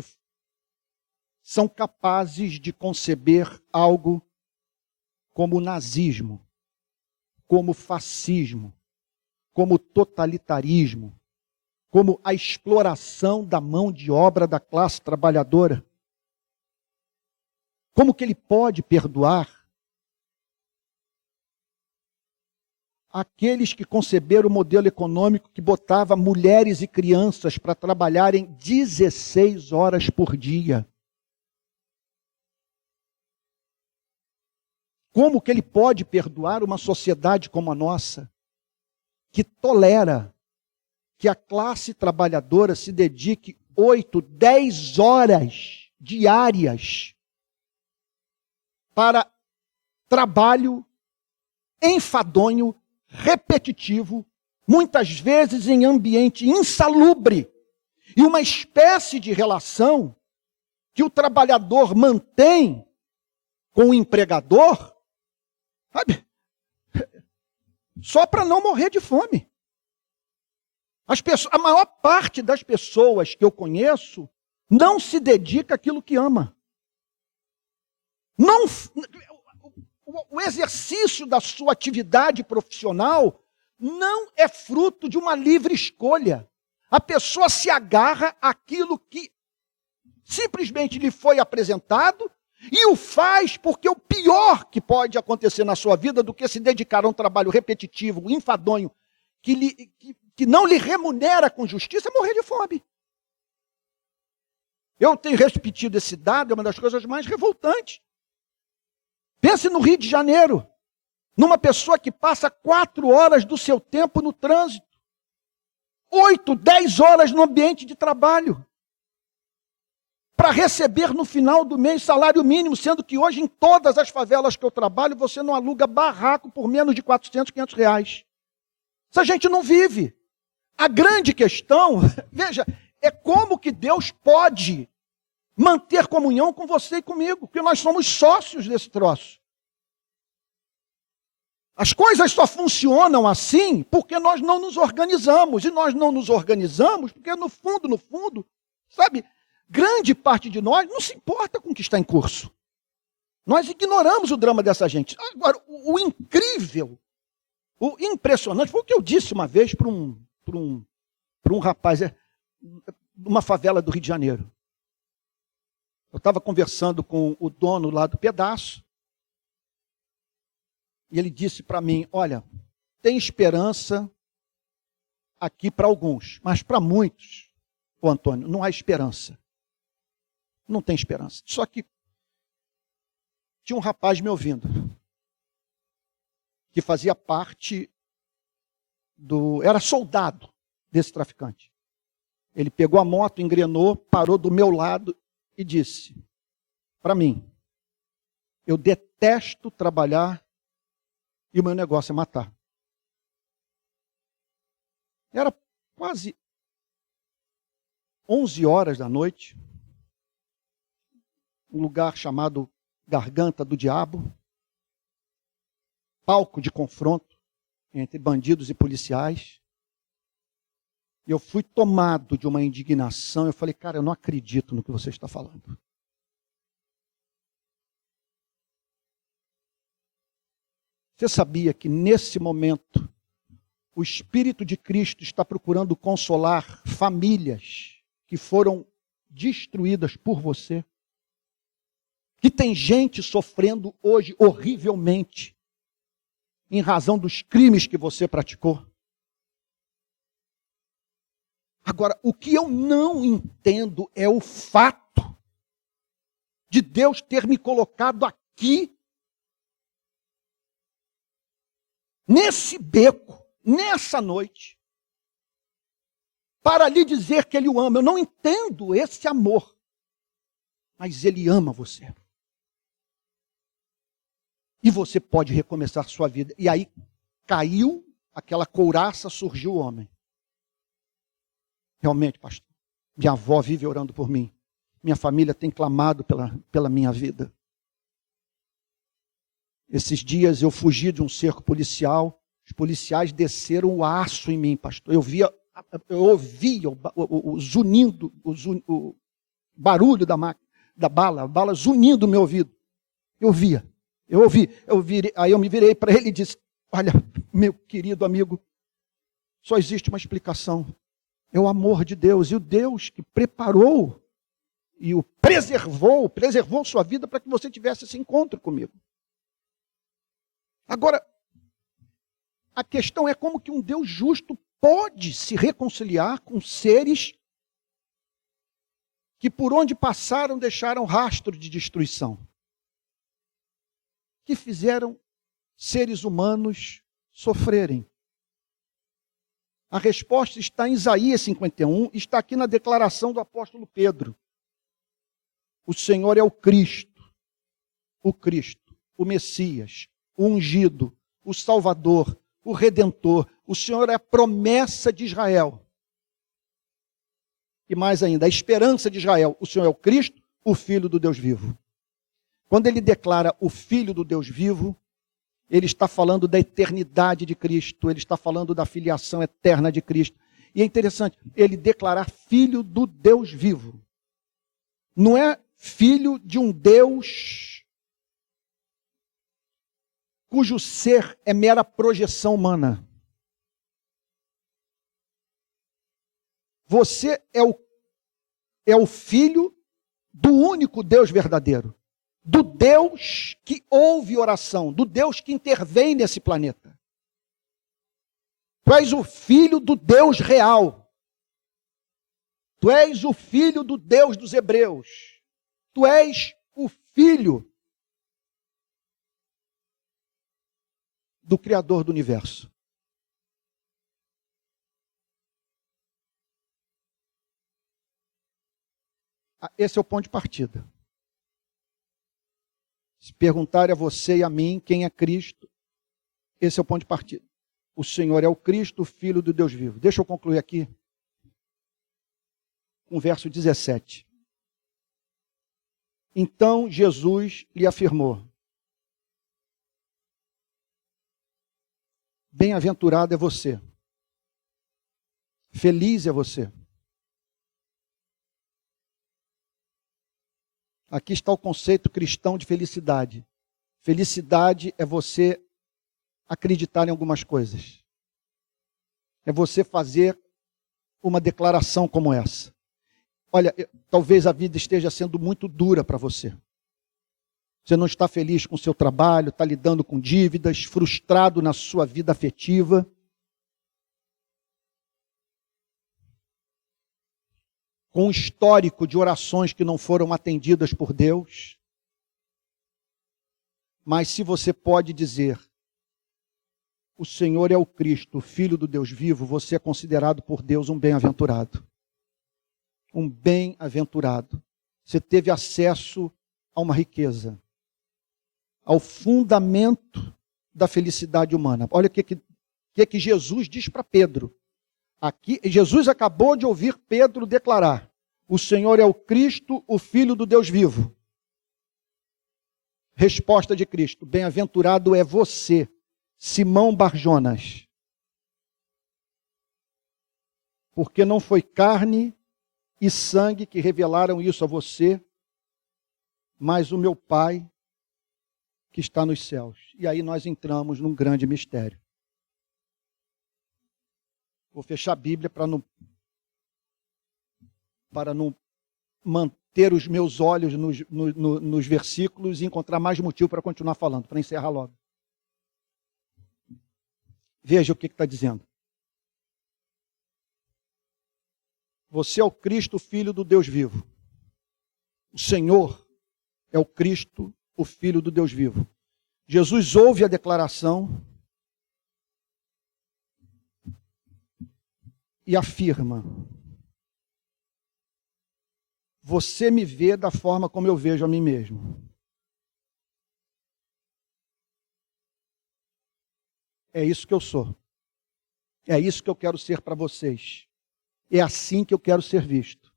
são capazes de conceber algo como o nazismo, como o fascismo, como o totalitarismo, como a exploração da mão de obra da classe trabalhadora? Como que ele pode perdoar aqueles que conceberam o modelo econômico que botava mulheres e crianças para trabalharem 16 horas por dia? Como que ele pode perdoar uma sociedade como a nossa, que tolera que a classe trabalhadora se dedique 8, 10 horas diárias para trabalho enfadonho, repetitivo, muitas vezes em ambiente insalubre, e uma espécie de relação que o trabalhador mantém com o empregador, sabe, só para não morrer de fome. A maior parte das pessoas que eu conheço não se dedica àquilo que ama. Não, o exercício da sua atividade profissional não é fruto de uma livre escolha. A pessoa se agarra àquilo que simplesmente lhe foi apresentado e o faz porque o pior que pode acontecer na sua vida do que se dedicar a um trabalho repetitivo, enfadonho, que não lhe remunera com justiça, é morrer de fome. Eu tenho repetido esse dado, é uma das coisas mais revoltantes. Pense no Rio de Janeiro, numa pessoa que passa 4 horas do seu tempo no trânsito, 8, 10 horas no ambiente de trabalho, para receber no final do mês salário mínimo, sendo que hoje em todas as favelas que eu trabalho, você não aluga barraco por menos de 400, 500 reais. Essa gente não vive. A grande questão, veja, é como que Deus pode manter comunhão com você e comigo, porque nós somos sócios desse troço. As coisas só funcionam assim porque nós não nos organizamos. E nós não nos organizamos porque, no fundo, sabe, grande parte de nós não se importa com o que está em curso. Nós ignoramos o drama dessa gente. Agora, o incrível, o impressionante, foi o que eu disse uma vez para um rapaz, numa favela do Rio de Janeiro. Eu estava conversando com o dono lá do pedaço, e ele disse para mim, olha, tem esperança aqui para alguns, mas para muitos, ô Antônio, não há esperança. Não tem esperança. Só que tinha um rapaz me ouvindo, que fazia parte era soldado desse traficante. Ele pegou a moto, engrenou, parou do meu lado e disse para mim, eu detesto trabalhar e o meu negócio é matar. Era quase 11 horas da noite, um lugar chamado Garganta do Diabo, palco de confronto entre bandidos e policiais. E eu fui tomado de uma indignação, eu falei, cara, eu não acredito no que você está falando. Você sabia que nesse momento o Espírito de Cristo está procurando consolar famílias que foram destruídas por você? Que tem gente sofrendo hoje horrivelmente em razão dos crimes que você praticou? Agora, o que eu não entendo é o fato de Deus ter me colocado aqui, nesse beco, nessa noite, para lhe dizer que Ele o ama. Eu não entendo esse amor, mas Ele ama você. E você pode recomeçar sua vida. E aí caiu aquela couraça, surgiu o homem. Realmente, pastor, minha avó vive orando por mim. Minha família tem clamado pela minha vida. Esses dias eu fugi de um cerco policial. Os policiais desceram o aço em mim, pastor. Eu ouvia o zunindo, o barulho da bala, a bala zunindo no meu ouvido. Eu ouvi. Aí eu me virei para ele e disse, olha, meu querido amigo, só existe uma explicação. É o amor de Deus. E o Deus que preparou e o preservou sua vida para que você tivesse esse encontro comigo. Agora, a questão é como que um Deus justo pode se reconciliar com seres que por onde passaram deixaram rastro de destruição, que fizeram seres humanos sofrerem. A resposta está em Isaías 51, está aqui na declaração do apóstolo Pedro. O Senhor é o Cristo, o Messias, o ungido, o Salvador, o Redentor. O Senhor é a promessa de Israel. E mais ainda, a esperança de Israel. O Senhor é o Cristo, o Filho do Deus vivo. Quando ele declara o Filho do Deus vivo, ele está falando da eternidade de Cristo, ele está falando da filiação eterna de Cristo. E é interessante, ele declarar Filho do Deus vivo. Não é filho de um Deus cujo ser é mera projeção humana. Você é o filho do único Deus verdadeiro. Do Deus que ouve oração, do Deus que intervém nesse planeta. Tu és o filho do Deus real. Tu és o filho do Deus dos Hebreus. Tu és o filho do Criador do universo. Esse é o ponto de partida. Se perguntarem a você e a mim quem é Cristo, esse é o ponto de partida. O Senhor é o Cristo, o Filho do Deus vivo. Deixa eu concluir aqui com o verso 17. Então Jesus lhe afirmou: Bem-aventurado é você. Feliz é você. Aqui está o conceito cristão de felicidade. Felicidade é você acreditar em algumas coisas. É você fazer uma declaração como essa. Olha, talvez a vida esteja sendo muito dura para você. Você não está feliz com o seu trabalho, está lidando com dívidas, frustrado na sua vida afetiva. Com um histórico de orações que não foram atendidas por Deus. Mas se você pode dizer, o Senhor é o Cristo, Filho do Deus vivo, você é considerado por Deus um bem-aventurado. Um bem-aventurado. Você teve acesso a uma riqueza, ao fundamento da felicidade humana. Olha o que Jesus diz para Pedro. Aqui, Jesus acabou de ouvir Pedro declarar: o Senhor é o Cristo, o Filho do Deus vivo. Resposta de Cristo: bem-aventurado é você, Simão Barjonas, porque não foi carne e sangue que revelaram isso a você, mas o meu Pai que está nos céus. E aí nós entramos num grande mistério. Vou fechar a Bíblia para não manter os meus olhos nos versículos e encontrar mais motivo para continuar falando, para encerrar logo. Veja o que está dizendo. Você é o Cristo, Filho do Deus vivo. O Senhor é o Cristo, o Filho do Deus vivo. Jesus ouve a declaração e afirma: você me vê da forma como eu vejo a mim mesmo. É isso que eu sou. É isso que eu quero ser para vocês. É assim que eu quero ser visto.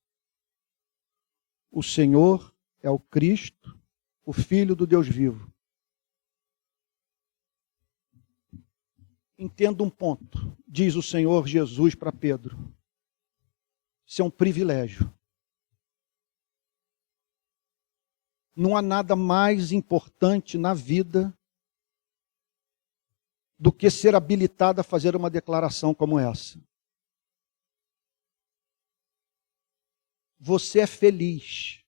O Senhor é o Cristo, o Filho do Deus vivo. Entenda um ponto, diz o Senhor Jesus para Pedro. Isso é um privilégio. Não há nada mais importante na vida do que ser habilitado a fazer uma declaração como essa. Você é feliz.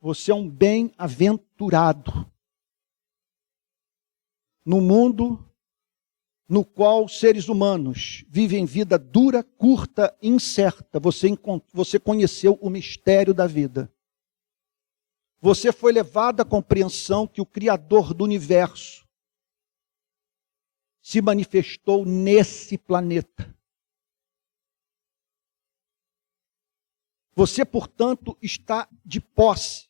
Você é um bem-aventurado. No mundo no qual seres humanos vivem vida dura, curta, incerta, você conheceu o mistério da vida. Você foi levado à compreensão que o Criador do universo se manifestou nesse planeta. Você, portanto, está de posse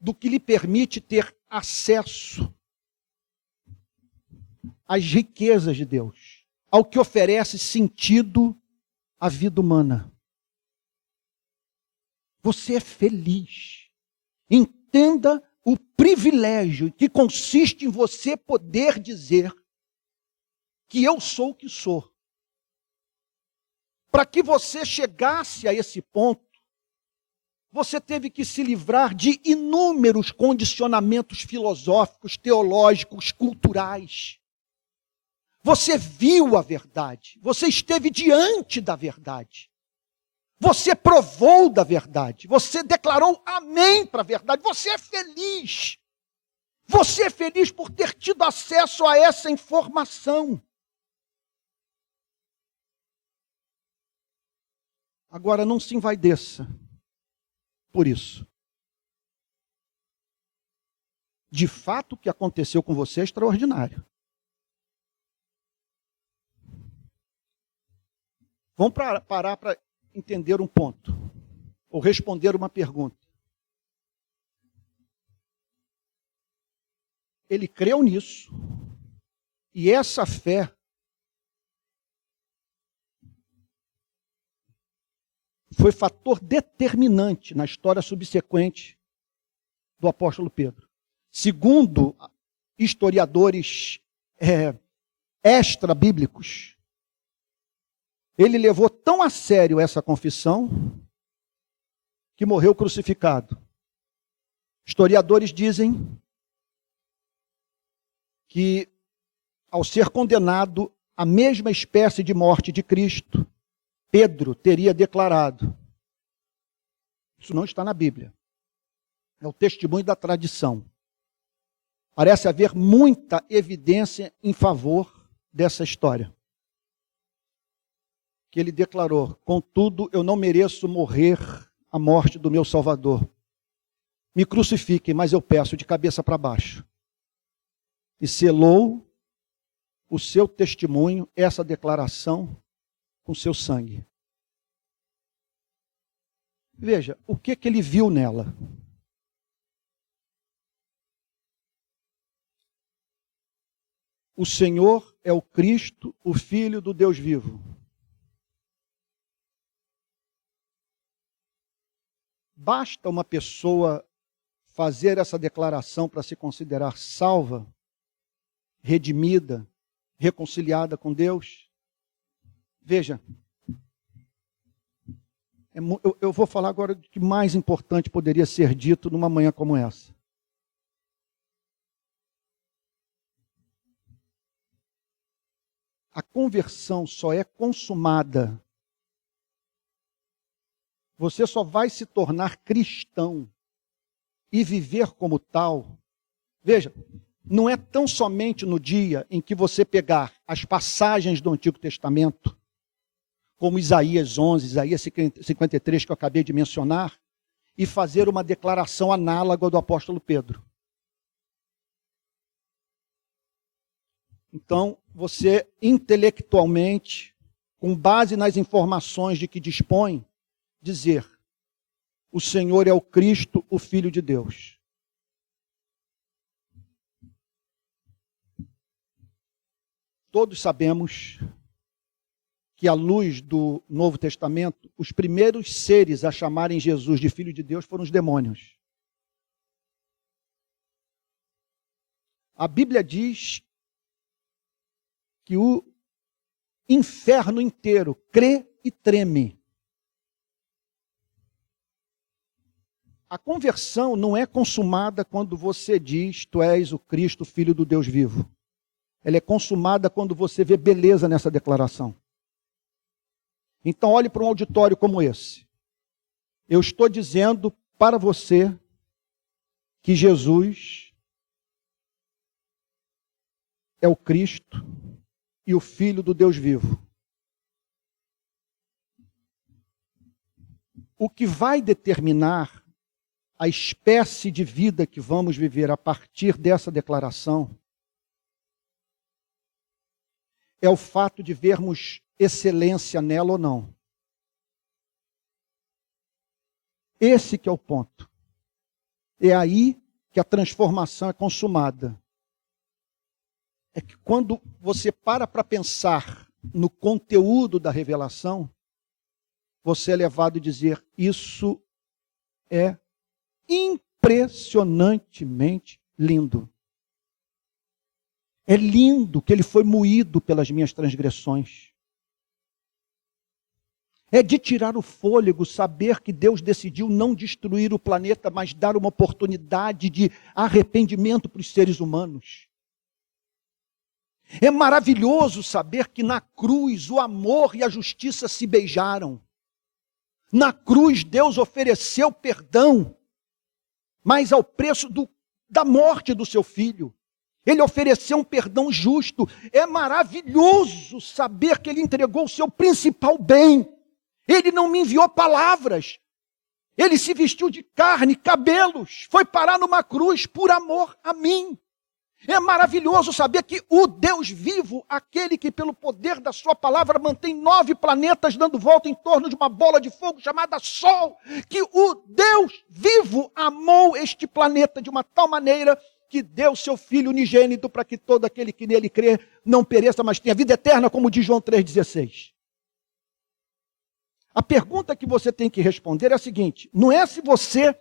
do que lhe permite ter acesso às riquezas de Deus, ao que oferece sentido à vida humana. Você é feliz. Entenda o privilégio que consiste em você poder dizer que eu sou o que sou. Para que você chegasse a esse ponto, você teve que se livrar de inúmeros condicionamentos filosóficos, teológicos, culturais. Você viu a verdade, você esteve diante da verdade. Você provou da verdade, você declarou amém para a verdade, você é feliz. Você é feliz por ter tido acesso a essa informação. Agora não se envaideça por isso. De fato, o que aconteceu com você é extraordinário. Vamos parar para entender um ponto, ou responder uma pergunta. Ele creu nisso, e essa fé foi fator determinante na história subsequente do apóstolo Pedro. Segundo historiadores extra-bíblicos, ele levou tão a sério essa confissão que morreu crucificado. Historiadores dizem que, ao ser condenado à mesma espécie de morte de Cristo, Pedro teria declarado. Isso não está na Bíblia. É o testemunho da tradição. Parece haver muita evidência em favor dessa história. Que ele declarou: contudo, eu não mereço morrer a morte do meu Salvador. Me crucifiquem, mas eu peço de cabeça para baixo. E selou o seu testemunho, essa declaração, com seu sangue. Veja, o que ele viu nela? O Senhor é o Cristo, o Filho do Deus vivo. Basta uma pessoa fazer essa declaração para se considerar salva, redimida, reconciliada com Deus? Veja, eu vou falar agora do que mais importante poderia ser dito numa manhã como essa. A conversão só é consumada. Você só vai se tornar cristão e viver como tal. Veja, não é tão somente no dia em que você pegar as passagens do Antigo Testamento, como Isaías 11, Isaías 53, que eu acabei de mencionar, e fazer uma declaração análoga do apóstolo Pedro. Então, você intelectualmente, com base nas informações de que dispõe, dizer: o Senhor é o Cristo, o Filho de Deus. Todos sabemos que, à luz do Novo Testamento, os primeiros seres a chamarem Jesus de Filho de Deus foram os demônios. A Bíblia diz que o inferno inteiro crê e treme. A conversão não é consumada quando você diz: tu és o Cristo, Filho do Deus vivo. Ela é consumada quando você vê beleza nessa declaração. Então olhe para um auditório como esse. Eu estou dizendo para você que Jesus é o Cristo e o Filho do Deus vivo. O que vai determinar a espécie de vida que vamos viver a partir dessa declaração é o fato de vermos excelência nela ou não. Esse que é o ponto. É aí que a transformação é consumada. É que quando você para pensar no conteúdo da revelação, você é levado a dizer: isso é impressionantemente lindo. É lindo que ele foi moído pelas minhas transgressões. É de tirar o fôlego saber que Deus decidiu não destruir o planeta, mas dar uma oportunidade de arrependimento para os seres humanos. É maravilhoso saber que na cruz o amor e a justiça se beijaram. Na cruz Deus ofereceu perdão, mas ao preço da morte do seu filho. Ele ofereceu um perdão justo. É maravilhoso saber que ele entregou o seu principal bem. Ele não me enviou palavras. Ele se vestiu de carne, cabelos, foi parar numa cruz por amor a mim. É maravilhoso saber que o Deus vivo, aquele que pelo poder da sua palavra mantém 9 planetas dando volta em torno de uma bola de fogo chamada Sol, que o Deus vivo amou este planeta de uma tal maneira que deu seu Filho unigênito para que todo aquele que nele crê não pereça, mas tenha vida eterna, como diz João 3,16. A pergunta que você tem que responder é a seguinte: não é se você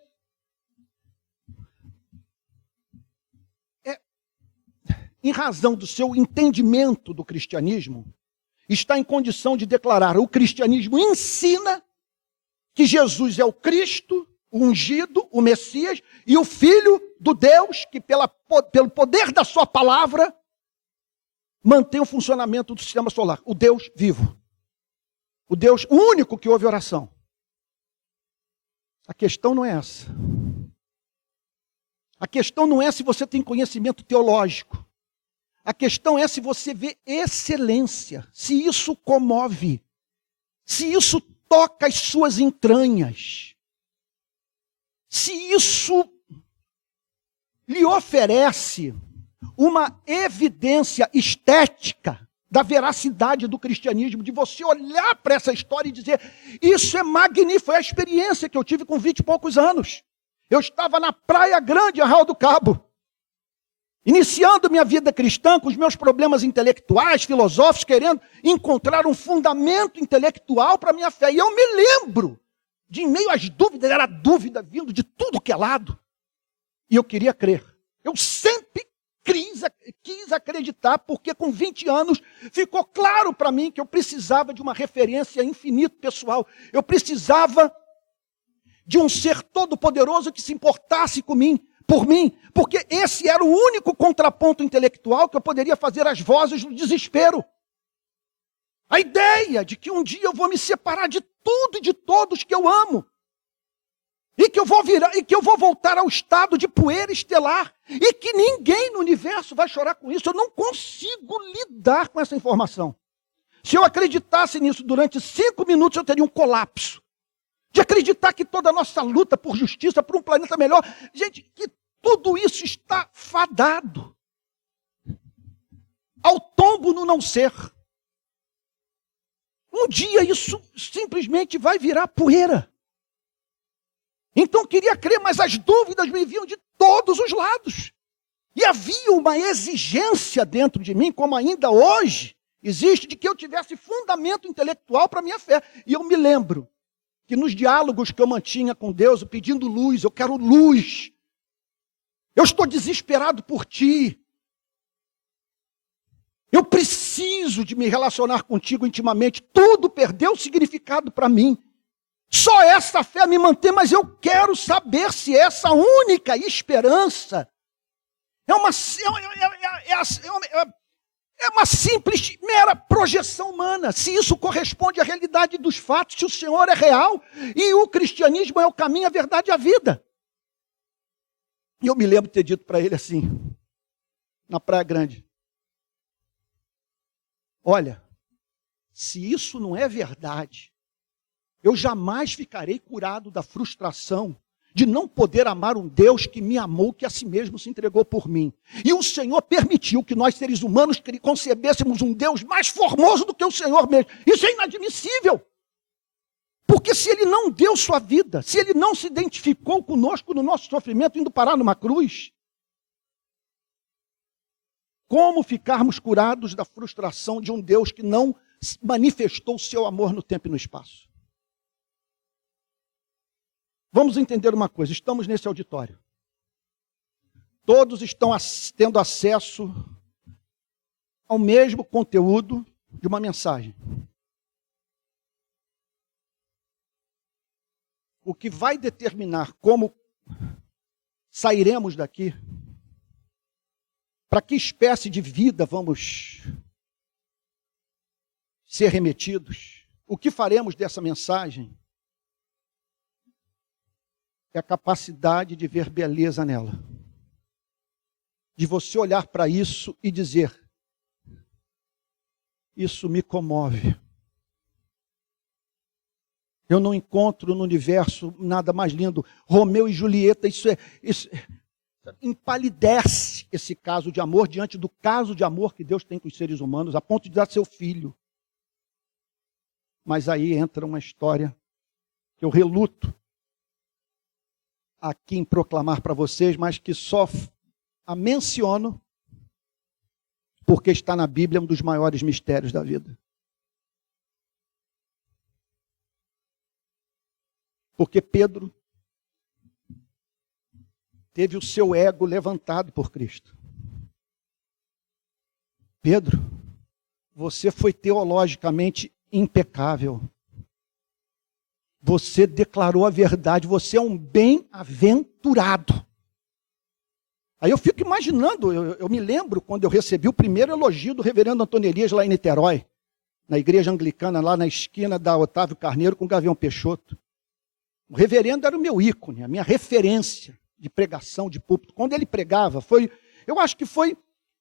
em razão do seu entendimento do cristianismo, está em condição de declarar: o cristianismo ensina que Jesus é o Cristo, o ungido, o Messias, e o Filho do Deus, que pelo poder da sua palavra, mantém o funcionamento do sistema solar. O Deus vivo. O Deus único que ouve oração. A questão não é essa. A questão não é se você tem conhecimento teológico. A questão é se você vê excelência, se isso comove, se isso toca as suas entranhas, se isso lhe oferece uma evidência estética da veracidade do cristianismo, de você olhar para essa história e dizer: isso é magnífico. Foi a experiência que eu tive com 20 e poucos anos. Eu estava na Praia Grande, Arraial do Cabo, iniciando minha vida cristã com os meus problemas intelectuais, filosóficos, querendo encontrar um fundamento intelectual para a minha fé. E eu me lembro de, em meio às dúvidas, era dúvida vindo de tudo que é lado, e eu queria crer. Eu sempre quis acreditar, porque com 20 anos ficou claro para mim que eu precisava de uma referência infinito pessoal. Eu precisava de um ser todo-poderoso que se importasse por mim, porque esse era o único contraponto intelectual que eu poderia fazer às vozes do desespero. A ideia de que um dia eu vou me separar de tudo e de todos que eu amo, e que eu vou voltar ao estado de poeira estelar, e que ninguém no universo vai chorar com isso. Eu não consigo lidar com essa informação. Se eu acreditasse nisso durante 5 minutos, eu teria um colapso. De acreditar que toda a nossa luta por justiça, por um planeta melhor, gente, que tudo isso está fadado ao tombo no não ser. Um dia isso simplesmente vai virar poeira. Então queria crer, mas as dúvidas me vinham de todos os lados. E havia uma exigência dentro de mim, como ainda hoje existe, de que eu tivesse fundamento intelectual para a minha fé. E eu me lembro que nos diálogos que eu mantinha com Deus, pedindo luz, eu quero luz. Eu estou desesperado por ti. Eu preciso de me relacionar contigo intimamente. Tudo perdeu significado para mim. Só essa fé me mantém, mas eu quero saber se essa única esperança é uma simples, mera projeção humana. Se isso corresponde à realidade dos fatos, se o Senhor é real e o cristianismo é o caminho, a verdade e a vida. E eu me lembro de ter dito para ele assim, na Praia Grande: olha, se isso não é verdade, eu jamais ficarei curado da frustração de não poder amar um Deus que me amou, que a si mesmo se entregou por mim. E o Senhor permitiu que nós, seres humanos, concebêssemos um Deus mais formoso do que o Senhor mesmo. Isso é inadmissível. Porque se Ele não deu sua vida, se Ele não se identificou conosco no nosso sofrimento, indo parar numa cruz, como ficarmos curados da frustração de um Deus que não manifestou o seu amor no tempo e no espaço? Vamos entender uma coisa: estamos nesse auditório. Todos estão tendo acesso ao mesmo conteúdo de uma mensagem. O que vai determinar como sairemos daqui, para que espécie de vida vamos ser remetidos, o que faremos dessa mensagem, é a capacidade de ver beleza nela. De você olhar para isso e dizer: isso me comove. Eu não encontro no universo nada mais lindo. Romeu e Julieta, isso empalidece esse caso de amor diante do caso de amor que Deus tem com os seres humanos, a ponto de dar seu filho. Mas aí entra uma história que eu reluto aqui em proclamar para vocês, mas que só a menciono porque está na Bíblia, um dos maiores mistérios da vida. Porque Pedro teve o seu ego levantado por Cristo. Pedro, você foi teologicamente impecável. Você declarou a verdade, você é um bem-aventurado. Aí eu fico imaginando, eu me lembro quando eu recebi o primeiro elogio do reverendo Antônio Elias lá em Niterói, na igreja anglicana, lá na esquina da Otávio Carneiro com Gavião Peixoto. O reverendo era o meu ícone, a minha referência de pregação, de púlpito. Quando ele pregava, eu acho que foi,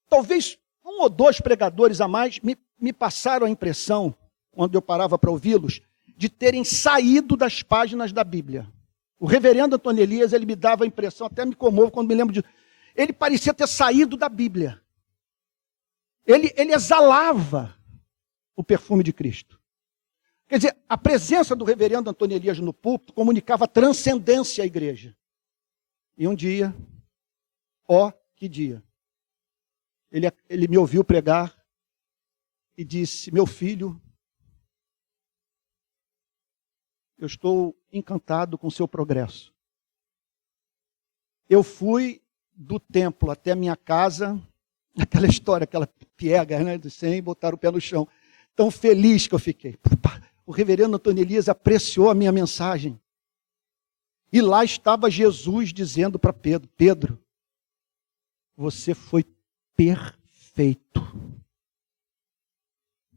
talvez um ou dois pregadores a mais me passaram a impressão, quando eu parava para ouvi-los, de terem saído das páginas da Bíblia. O reverendo Antônio Elias, ele me dava a impressão, até me comovo quando me lembro de... Ele parecia ter saído da Bíblia. Ele exalava o perfume de Cristo. Quer dizer, a presença do reverendo Antônio Elias no púlpito comunicava transcendência à igreja. E um dia, que dia, ele me ouviu pregar e disse: meu filho, eu estou encantado com o seu progresso. Eu fui do templo até a minha casa, aquela história, aquela piega, né, sem botar o pé no chão. Tão feliz que eu fiquei. O reverendo Antônio Elias apreciou a minha mensagem. E lá estava Jesus dizendo para Pedro: Pedro, você foi perfeito.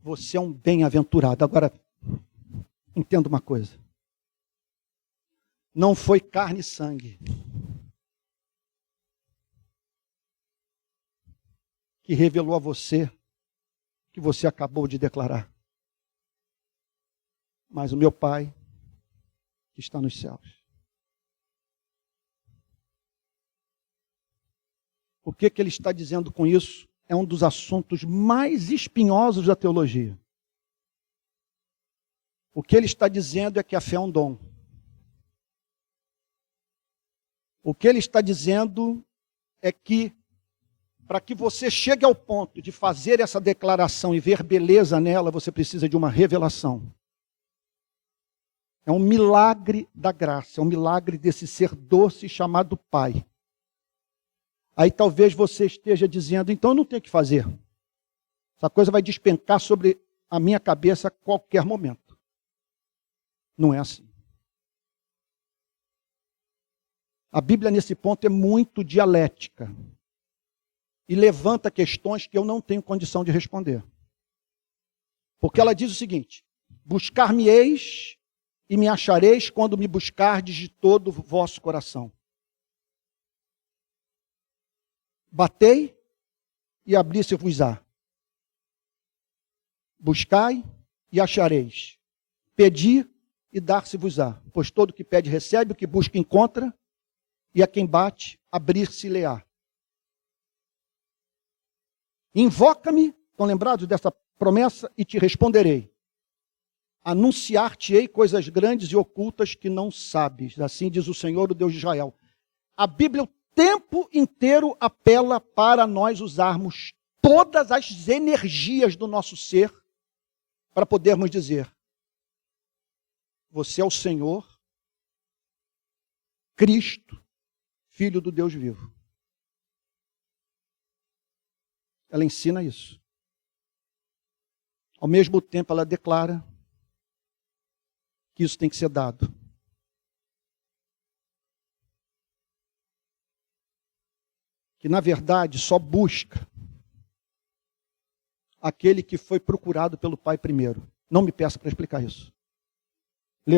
Você é um bem-aventurado. Agora, entenda uma coisa. Não foi carne e sangue que revelou a você que você acabou de declarar. Mas o meu Pai que está nos céus. O que ele está dizendo com isso é um dos assuntos mais espinhosos da teologia. O que ele está dizendo é que a fé é um dom. O que ele está dizendo é que, para que você chegue ao ponto de fazer essa declaração e ver beleza nela, você precisa de uma revelação. É um milagre da graça, é um milagre desse ser doce chamado Pai. Aí talvez você esteja dizendo: então eu não tenho o que fazer. Essa coisa vai despencar sobre a minha cabeça a qualquer momento. Não é assim. A Bíblia, nesse ponto, é muito dialética. E levanta questões que eu não tenho condição de responder. Porque ela diz o seguinte: buscar-me-eis e me achareis quando me buscardes de todo o vosso coração. Batei e abri-se-vos-á. Buscai e achareis. Pedi e dar-se-vos-á. Pois todo que pede recebe, o que busca encontra, e a quem bate, abrir-se-lhe-á. Invoca-me, estão lembrados dessa promessa? E te responderei. Anunciar-te-ei coisas grandes e ocultas que não sabes. Assim diz o Senhor, o Deus de Israel. A Bíblia o tempo inteiro apela para nós usarmos todas as energias do nosso ser para podermos dizer: você é o Senhor, Cristo, Filho do Deus vivo. Ela ensina isso. Ao mesmo tempo, ela declara que isso tem que ser dado. Que, na verdade, só busca aquele que foi procurado pelo Pai primeiro. Não me peça para explicar isso.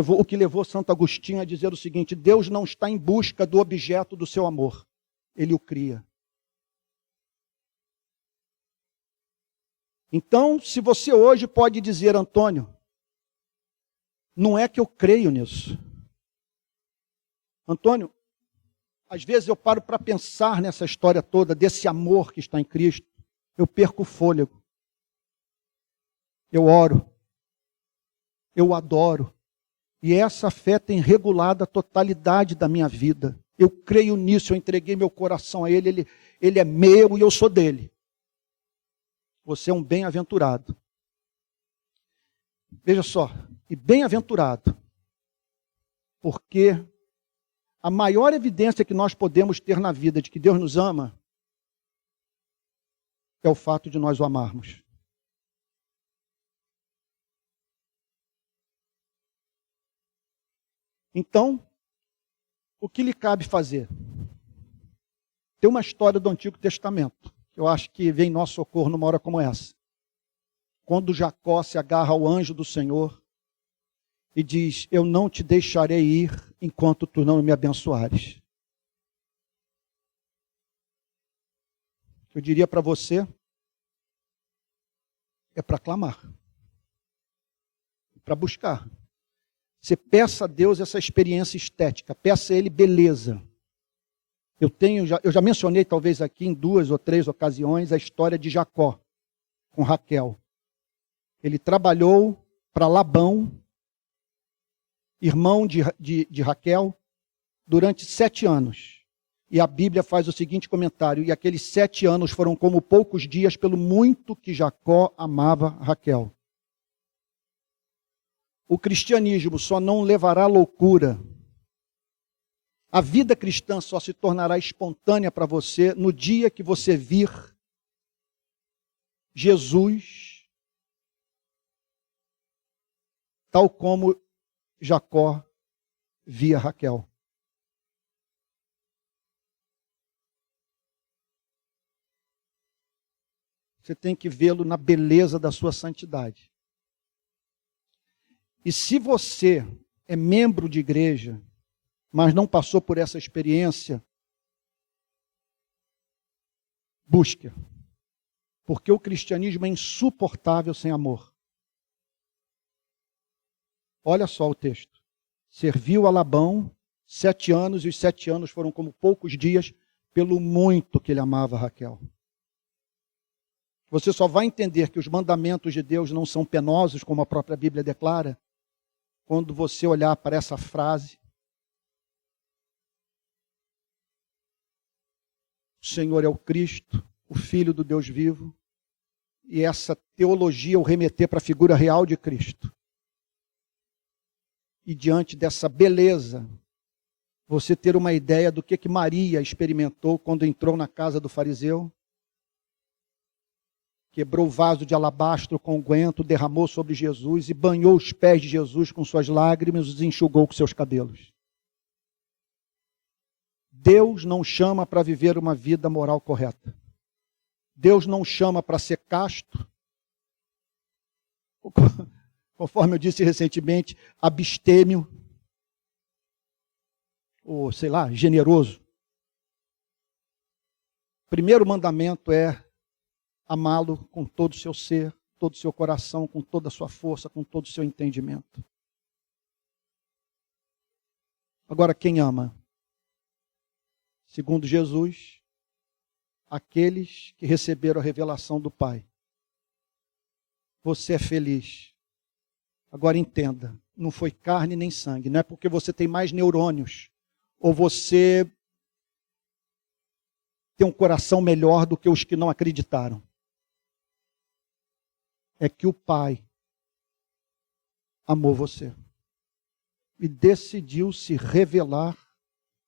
O que levou Santo Agostinho a dizer o seguinte: Deus não está em busca do objeto do seu amor. Ele o cria. Então, se você hoje pode dizer: Antônio, não é que eu creio nisso. Antônio, às vezes eu paro para pensar nessa história toda, desse amor que está em Cristo, eu perco o fôlego. Eu oro. Eu adoro. E essa fé tem regulado a totalidade da minha vida. Eu creio nisso, eu entreguei meu coração a Ele, Ele é meu e eu sou dele. Você é um bem-aventurado. Veja só, e bem-aventurado, porque a maior evidência que nós podemos ter na vida de que Deus nos ama é o fato de nós o amarmos. Então, o que lhe cabe fazer? Tem uma história do Antigo Testamento, que eu acho que vem em nosso socorro numa hora como essa. Quando Jacó se agarra ao anjo do Senhor e diz: eu não te deixarei ir enquanto tu não me abençoares. Eu diria para você, é para clamar, para buscar. Você peça a Deus essa experiência estética, peça a Ele beleza. Eu já mencionei talvez aqui em 2 ou 3 ocasiões a história de Jacó com Raquel. Ele trabalhou para Labão, irmão de Raquel, durante 7 anos. E a Bíblia faz o seguinte comentário: e aqueles 7 anos foram como poucos dias, pelo muito que Jacó amava Raquel. O cristianismo só não levará à loucura. A vida cristã só se tornará espontânea para você no dia que você vir Jesus, tal como Jacó via Raquel. Você tem que vê-lo na beleza da sua santidade. E se você é membro de igreja, mas não passou por essa experiência, busque. Porque o cristianismo é insuportável sem amor. Olha só o texto. Serviu a Labão 7 anos, e os 7 anos foram como poucos dias, pelo muito que ele amava Raquel. Você só vai entender que os mandamentos de Deus não são penosos, como a própria Bíblia declara, quando você olhar para essa frase: o Senhor é o Cristo, o Filho do Deus vivo, e essa teologia o remeter para a figura real de Cristo. E diante dessa beleza, você ter uma ideia do que Maria experimentou quando entrou na casa do fariseu, quebrou o vaso de alabastro com unguento, derramou sobre Jesus e banhou os pés de Jesus com suas lágrimas e os enxugou com seus cabelos. Deus não chama para viver uma vida moral correta. Deus não chama para ser casto. Conforme eu disse recentemente, abstêmio, ou sei lá, generoso. O primeiro mandamento é amá-lo com todo o seu ser, todo o seu coração, com toda a sua força, com todo o seu entendimento. Agora, quem ama? Segundo Jesus, aqueles que receberam a revelação do Pai. Você é feliz. Agora entenda, não foi carne nem sangue, não é porque você tem mais neurônios, ou você tem um coração melhor do que os que não acreditaram. É que o Pai amou você e decidiu se revelar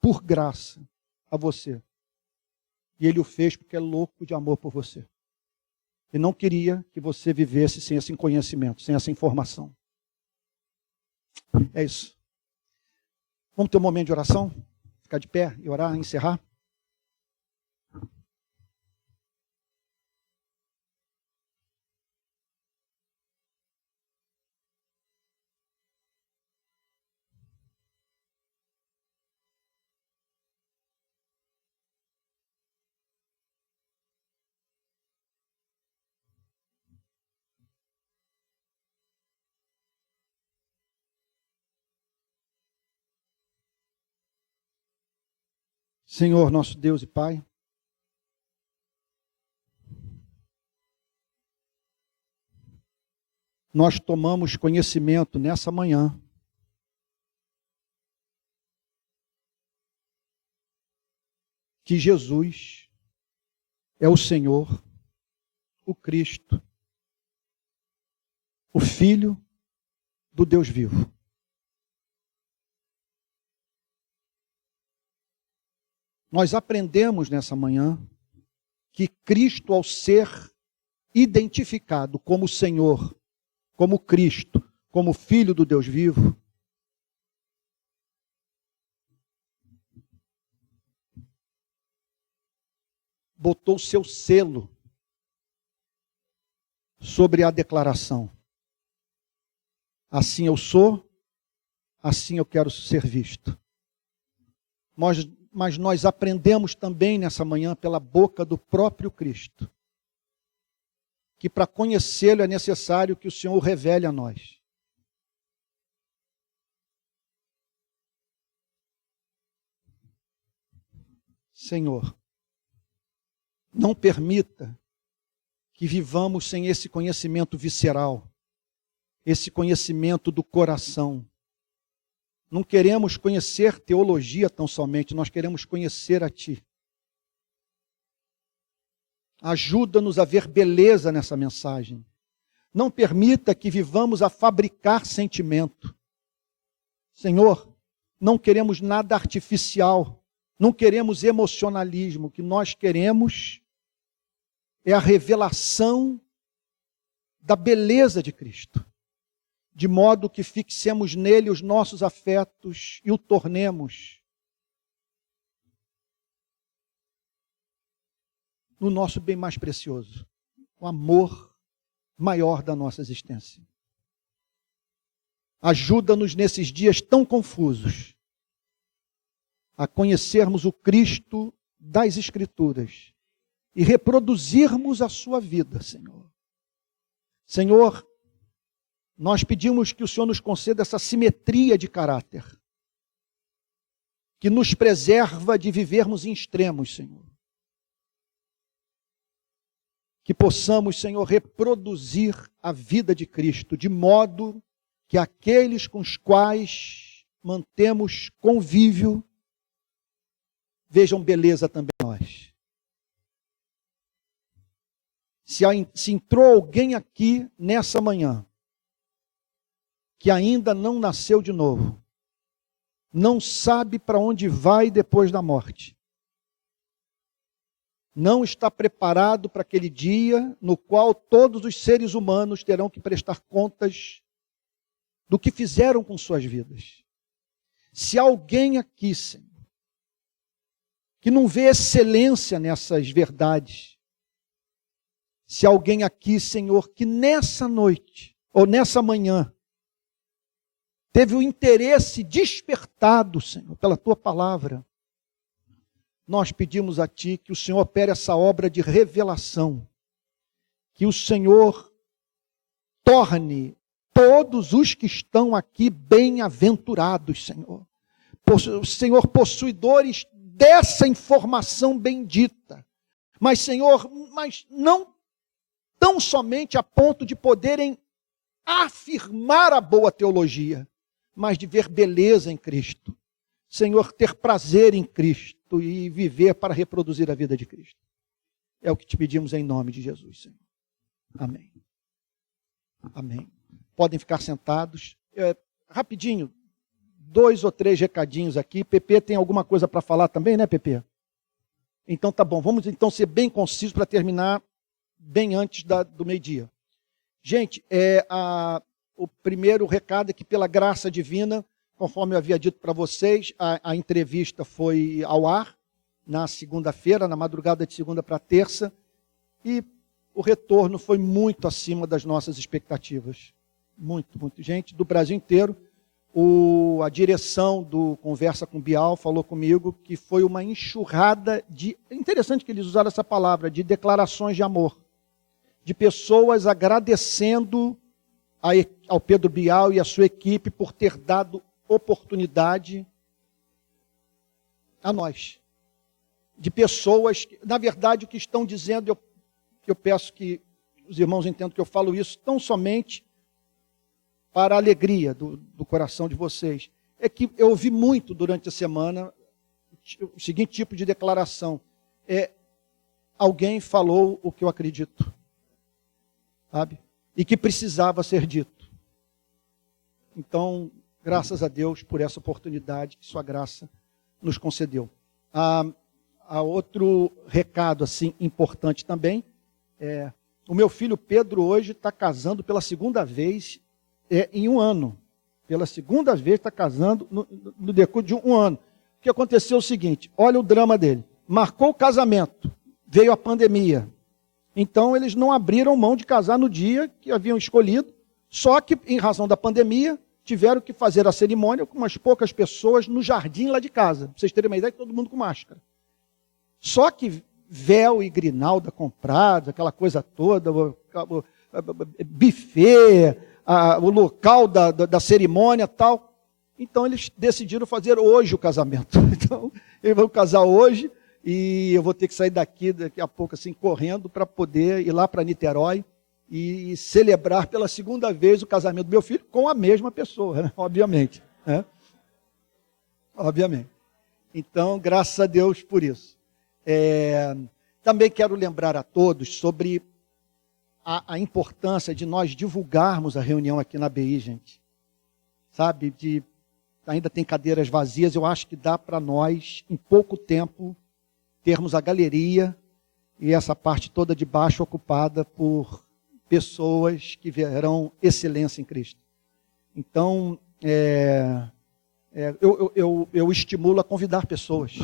por graça a você. E Ele o fez porque é louco de amor por você. E não queria que você vivesse sem esse conhecimento, sem essa informação. É isso. Vamos ter um momento de oração? Ficar de pé e orar, encerrar? Senhor, nosso Deus e Pai, nós tomamos conhecimento nessa manhã que Jesus é o Senhor, o Cristo, o Filho do Deus vivo. Nós aprendemos nessa manhã que Cristo, ao ser identificado como Senhor, como Cristo, como Filho do Deus vivo, botou seu selo sobre a declaração. Assim eu sou, assim eu quero ser visto. Mas nós aprendemos também nessa manhã pela boca do próprio Cristo, que para conhecê-lo é necessário que o Senhor o revele a nós. Senhor, não permita que vivamos sem esse conhecimento visceral, esse conhecimento do coração. Não queremos conhecer teologia tão somente, nós queremos conhecer a Ti. Ajuda-nos a ver beleza nessa mensagem. Não permita que vivamos a fabricar sentimento. Senhor, não queremos nada artificial, não queremos emocionalismo. O que nós queremos é a revelação da beleza de Cristo, de modo que fixemos nele os nossos afetos e o tornemos no nosso bem mais precioso, o amor maior da nossa existência. Ajuda-nos nesses dias tão confusos a conhecermos o Cristo das Escrituras e reproduzirmos a sua vida, Senhor. Senhor, nós pedimos que o Senhor nos conceda essa simetria de caráter, que nos preserva de vivermos em extremos, Senhor. Que possamos, Senhor, reproduzir a vida de Cristo, de modo que aqueles com os quais mantemos convívio vejam beleza também em nós. Se entrou alguém aqui nessa manhã que ainda não nasceu de novo, não sabe para onde vai depois da morte, não está preparado para aquele dia no qual todos os seres humanos terão que prestar contas do que fizeram com suas vidas. Se alguém aqui, Senhor, que não vê excelência nessas verdades, se alguém aqui, Senhor, que nessa noite, ou nessa manhã, teve o interesse despertado, Senhor, pela Tua palavra, nós pedimos a Ti que o Senhor opere essa obra de revelação, que o Senhor torne todos os que estão aqui bem-aventurados, Senhor. Senhor, possuidores dessa informação bendita. Mas, Senhor, não tão somente a ponto de poderem afirmar a boa teologia, mas de ver beleza em Cristo. Senhor, ter prazer em Cristo e viver para reproduzir a vida de Cristo. É o que te pedimos em nome de Jesus, Senhor. Amém. Amém. Podem ficar sentados. Rapidinho, 2 ou 3 recadinhos aqui. PP tem alguma coisa para falar também, né, PP? Então tá bom. Vamos então ser bem concisos para terminar bem antes do meio-dia. Gente, o primeiro recado é que pela graça divina, conforme eu havia dito para vocês, a entrevista foi ao ar na segunda-feira, na madrugada de segunda para terça, e o retorno foi muito acima das nossas expectativas. Muito, muito. Gente do Brasil inteiro. A direção do Conversa com Bial falou comigo que foi uma enxurrada de... É interessante que eles usaram essa palavra, de declarações de amor. De pessoas agradecendo ao Pedro Bial e à sua equipe por ter dado oportunidade a nós. De pessoas que, na verdade, o que estão dizendo, eu peço que os irmãos entendam que eu falo isso tão somente para a alegria do coração de vocês. É que eu ouvi muito durante a semana o seguinte tipo de declaração. Alguém falou o que eu acredito. Sabe? E que precisava ser dito. Então, graças a Deus por essa oportunidade que sua graça nos concedeu. há outro recado assim importante também. O meu filho Pedro hoje está casando pela segunda vez em um ano. Pela segunda vez está casando no decurso de um ano. O que aconteceu é o seguinte, olha o drama dele. Marcou o casamento, veio a pandemia. Então eles não abriram mão de casar no dia que haviam escolhido, só que em razão da pandemia tiveram que fazer a cerimônia com umas poucas pessoas no jardim lá de casa. Para vocês terem uma ideia, todo mundo com máscara. Só que véu e grinalda comprados, aquela coisa toda, o buffet, o local da cerimônia e tal. Então eles decidiram fazer hoje o casamento. Então eles vão casar hoje e eu vou ter que sair daqui a pouco assim correndo para poder ir lá para Niterói e celebrar pela segunda vez o casamento do meu filho com a mesma pessoa, né? Obviamente. Né? Obviamente. Então, graças a Deus por isso. Também quero lembrar a todos sobre a importância de nós divulgarmos a reunião aqui na BI, gente. Sabe, ainda tem cadeiras vazias, eu acho que dá para nós, em pouco tempo, termos a galeria e essa parte toda de baixo ocupada por pessoas que verão excelência em Cristo. Então, eu estimulo a convidar pessoas.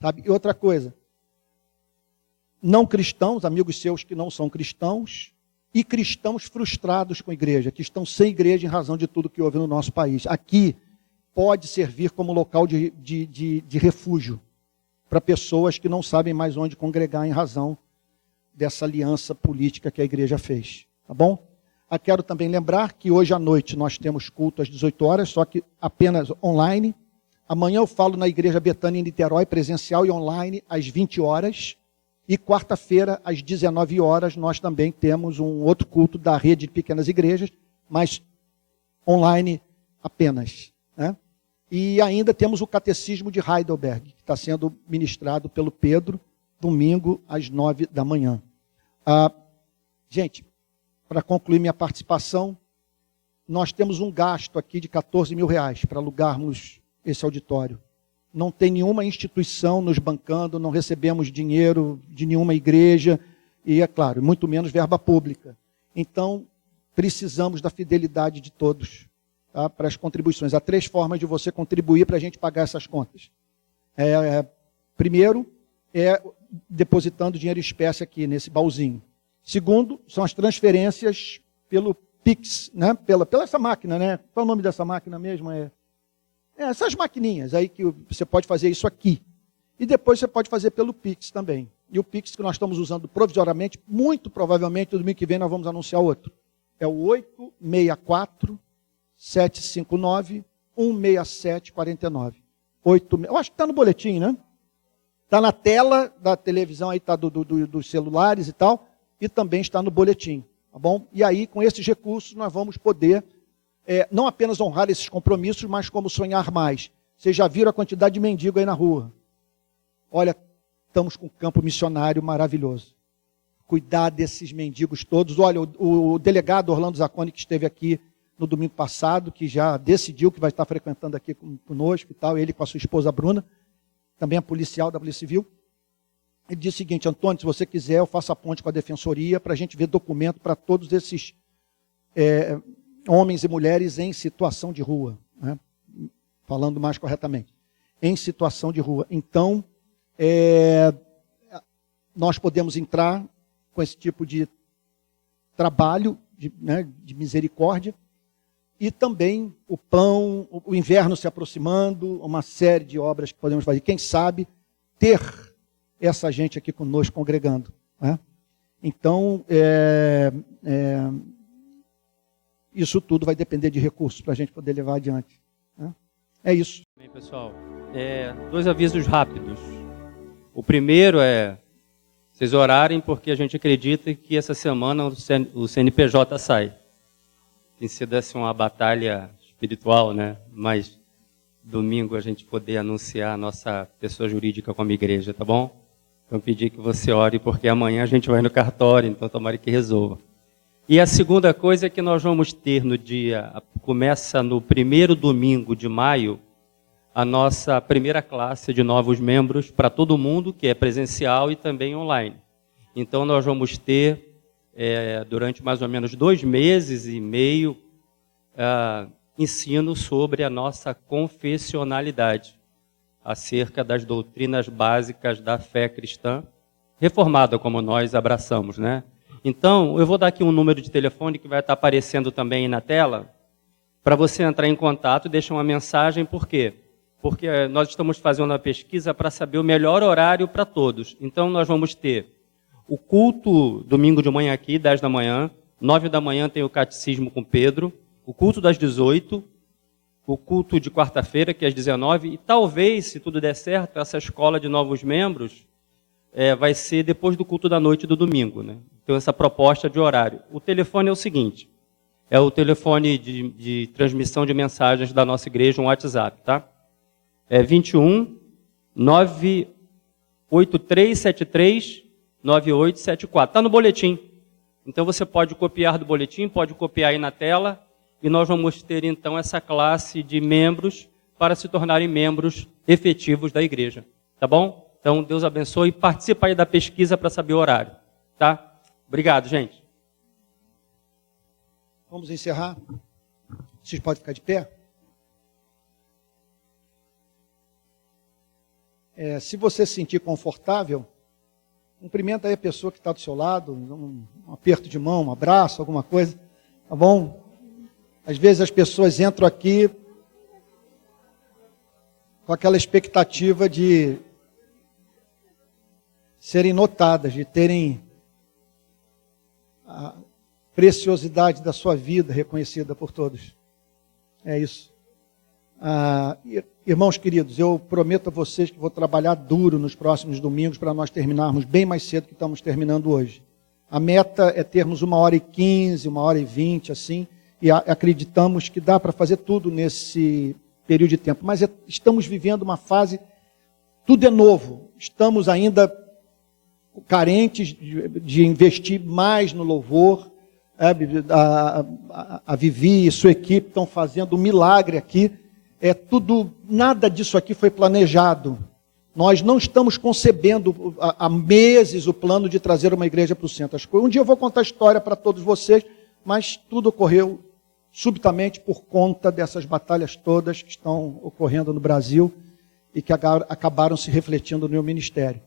Sabe? E outra coisa, não cristãos, amigos seus que não são cristãos, e cristãos frustrados com a igreja, que estão sem igreja em razão de tudo que houve no nosso país. Aqui pode servir como local de refúgio para pessoas que não sabem mais onde congregar em razão dessa aliança política que a igreja fez. Tá bom? Quero também lembrar que hoje à noite nós temos culto às 18 horas, só que apenas online. Amanhã eu falo na Igreja Betânia em Niterói, presencial e online, às 20 horas. E quarta-feira, às 19 horas, nós também temos um outro culto da rede de pequenas igrejas, mas online apenas. Né? E ainda temos o Catecismo de Heidelberg, que está sendo ministrado pelo Pedro, domingo, às 9 da manhã. Gente, para concluir minha participação, nós temos um gasto aqui de R$14 mil para alugarmos esse auditório. Não tem nenhuma instituição nos bancando, não recebemos dinheiro de nenhuma igreja, e é claro, muito menos verba pública. Então, precisamos da fidelidade de todos, tá, para as contribuições. Há 3 formas de você contribuir para a gente pagar essas contas. Primeiro, depositando dinheiro em espécie aqui, nesse baúzinho. Segundo, são as transferências pelo Pix, né? pela essa máquina, né? Qual é o nome dessa máquina mesmo? Essas maquininhas aí que você pode fazer isso aqui. E depois você pode fazer pelo Pix também. E o Pix que nós estamos usando provisoriamente, muito provavelmente, no domingo que vem nós vamos anunciar outro. É o 864-759-16749. Eu acho que está no boletim, né? Está na tela da televisão, aí está dos celulares e tal, e também está no boletim, tá bom? E aí, com esses recursos, nós vamos poder não apenas honrar esses compromissos, mas como sonhar mais. Vocês já viram a quantidade de mendigo aí na rua? Olha, estamos com um campo missionário maravilhoso. Cuidar desses mendigos todos. Olha, o delegado Orlando Zacconi, que esteve aqui no domingo passado, que já decidiu que vai estar frequentando aqui conosco e tal, ele com a sua esposa Bruna, também a policial da Polícia Civil. Ele disse o seguinte: Antônio, se você quiser, eu faço a ponte com a Defensoria para a gente ver documento para todos esses homens e mulheres em situação de rua, né? Falando mais corretamente, em situação de rua. Então, nós podemos entrar com esse tipo de trabalho, de misericórdia, e também o pão, o inverno se aproximando, uma série de obras que podemos fazer. Quem sabe ter essa gente aqui conosco congregando, né? Então, isso tudo vai depender de recursos para a gente poder levar adiante, né? É isso. Bem, pessoal, 2 avisos rápidos. O primeiro vocês orarem porque a gente acredita que essa semana o CNPJ sai. Tem sido assim uma batalha espiritual, né? Mas domingo a gente poder anunciar a nossa pessoa jurídica como igreja, tá bom? Então pedir que você ore porque amanhã a gente vai no cartório, então tomara que resolva. E a segunda coisa é que nós vamos ter começa no primeiro domingo de maio, a nossa primeira classe de novos membros para todo mundo, que é presencial e também online. Então, nós vamos ter, durante mais ou menos 2 meses e meio, ensino sobre a nossa confessionalidade, acerca das doutrinas básicas da fé cristã, reformada como nós abraçamos, né? Então, eu vou dar aqui um número de telefone que vai estar aparecendo também na tela, para você entrar em contato e deixar uma mensagem. Por quê? Porque nós estamos fazendo uma pesquisa para saber o melhor horário para todos. Então, nós vamos ter o culto domingo de manhã aqui, 10 da manhã, 9 da manhã tem o catecismo com Pedro, o culto das 18, o culto de quarta-feira, que é às 19, e talvez, se tudo der certo, essa escola de novos membros vai ser depois do culto da noite do domingo, né? Então, essa proposta de horário. O telefone é o seguinte, é o telefone de transmissão de mensagens da nossa igreja, um WhatsApp, tá? É 21 98373 9874. Está no boletim. Então, você pode copiar do boletim, pode copiar aí na tela, e nós vamos ter, então, essa classe de membros para se tornarem membros efetivos da igreja. Tá bom? Então, Deus abençoe e participa aí da pesquisa para saber o horário. Tá? Obrigado, gente. Vamos encerrar? Vocês podem ficar de pé? Se você se sentir confortável, cumprimenta aí a pessoa que está do seu lado, um aperto de mão, um abraço, alguma coisa, tá bom? Às vezes as pessoas entram aqui com aquela expectativa de serem notadas, de terem a preciosidade da sua vida reconhecida por todos. É isso. Irmãos queridos, eu prometo a vocês que vou trabalhar duro nos próximos domingos para nós terminarmos bem mais cedo que estamos terminando hoje. A meta é termos 1h15, 1h20, assim, e acreditamos que dá para fazer tudo nesse período de tempo. Mas estamos vivendo uma fase, tudo é novo, estamos ainda carentes de investir mais no louvor. A Vivi e sua equipe estão fazendo um milagre aqui. Nada disso aqui foi planejado. Nós não estamos concebendo há meses o plano de trazer uma igreja para o centro. Um dia eu vou contar a história para todos vocês, mas tudo ocorreu subitamente por conta dessas batalhas todas que estão ocorrendo no Brasil e que acabaram se refletindo no meu ministério.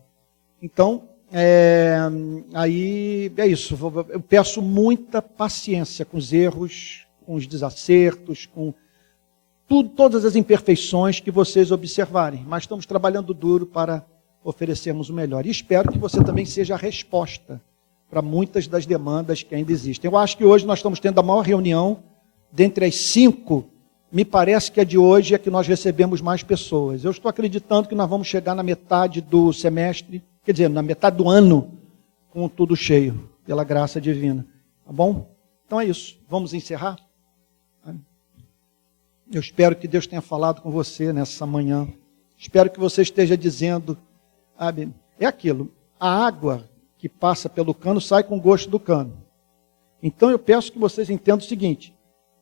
Então, aí é isso. Eu peço muita paciência com os erros, com os desacertos, com todas as imperfeições que vocês observarem. Mas estamos trabalhando duro para oferecermos o melhor. E espero que você também seja a resposta para muitas das demandas que ainda existem. Eu acho que hoje nós estamos tendo a maior reunião, dentre as 5, me parece que a de hoje é que nós recebemos mais pessoas. Eu estou acreditando que nós vamos chegar na metade do semestre, quer dizer, na metade do ano, com tudo cheio, pela graça divina. Tá bom? Então é isso. Vamos encerrar? Eu espero que Deus tenha falado com você nessa manhã. Espero que você esteja dizendo, sabe, é aquilo, a água que passa pelo cano sai com o gosto do cano. Então eu peço que vocês entendam o seguinte,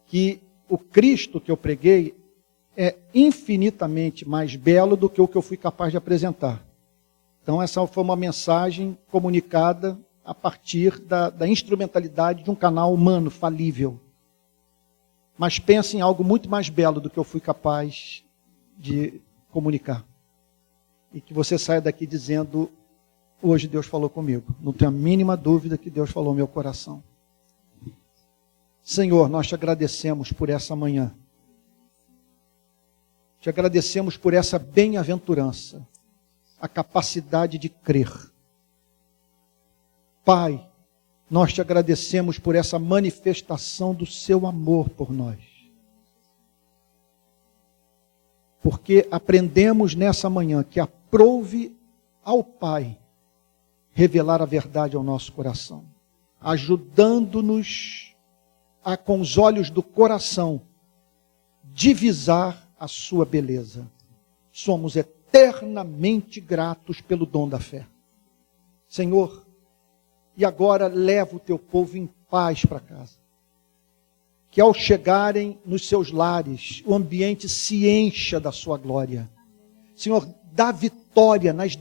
que o Cristo que eu preguei é infinitamente mais belo do que o que eu fui capaz de apresentar. Então essa foi uma mensagem comunicada a partir da instrumentalidade de um canal humano falível. Mas pense em algo muito mais belo do que eu fui capaz de comunicar. E que você saia daqui dizendo, hoje Deus falou comigo. Não tenho a mínima dúvida que Deus falou no meu coração. Senhor, nós te agradecemos por essa manhã. Te agradecemos por essa bem-aventurança, a capacidade de crer. Pai, nós te agradecemos por essa manifestação do seu amor por nós. Porque aprendemos nessa manhã que aprouve ao Pai revelar a verdade ao nosso coração, ajudando-nos a, com os olhos do coração, divisar a sua beleza. Somos eternamente gratos pelo dom da fé. Senhor, e agora leva o teu povo em paz para casa. que ao chegarem nos seus lares, o ambiente se encha da sua glória. Senhor, dá vitória nas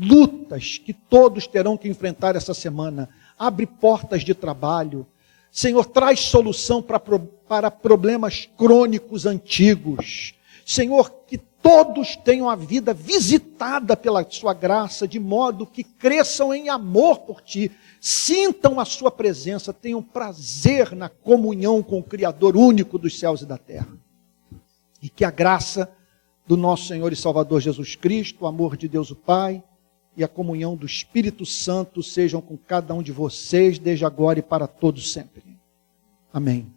lutas que todos terão que enfrentar essa semana. Abre portas de trabalho. Senhor, traz solução para problemas crônicos antigos. Senhor, que todos tenham a vida visitada pela sua graça, de modo que cresçam em amor por ti, sintam a sua presença, tenham prazer na comunhão com o Criador único dos céus e da terra. E que a graça do nosso Senhor e Salvador Jesus Cristo, o amor de Deus o Pai e a comunhão do Espírito Santo sejam com cada um de vocês, desde agora e para todos sempre. Amém.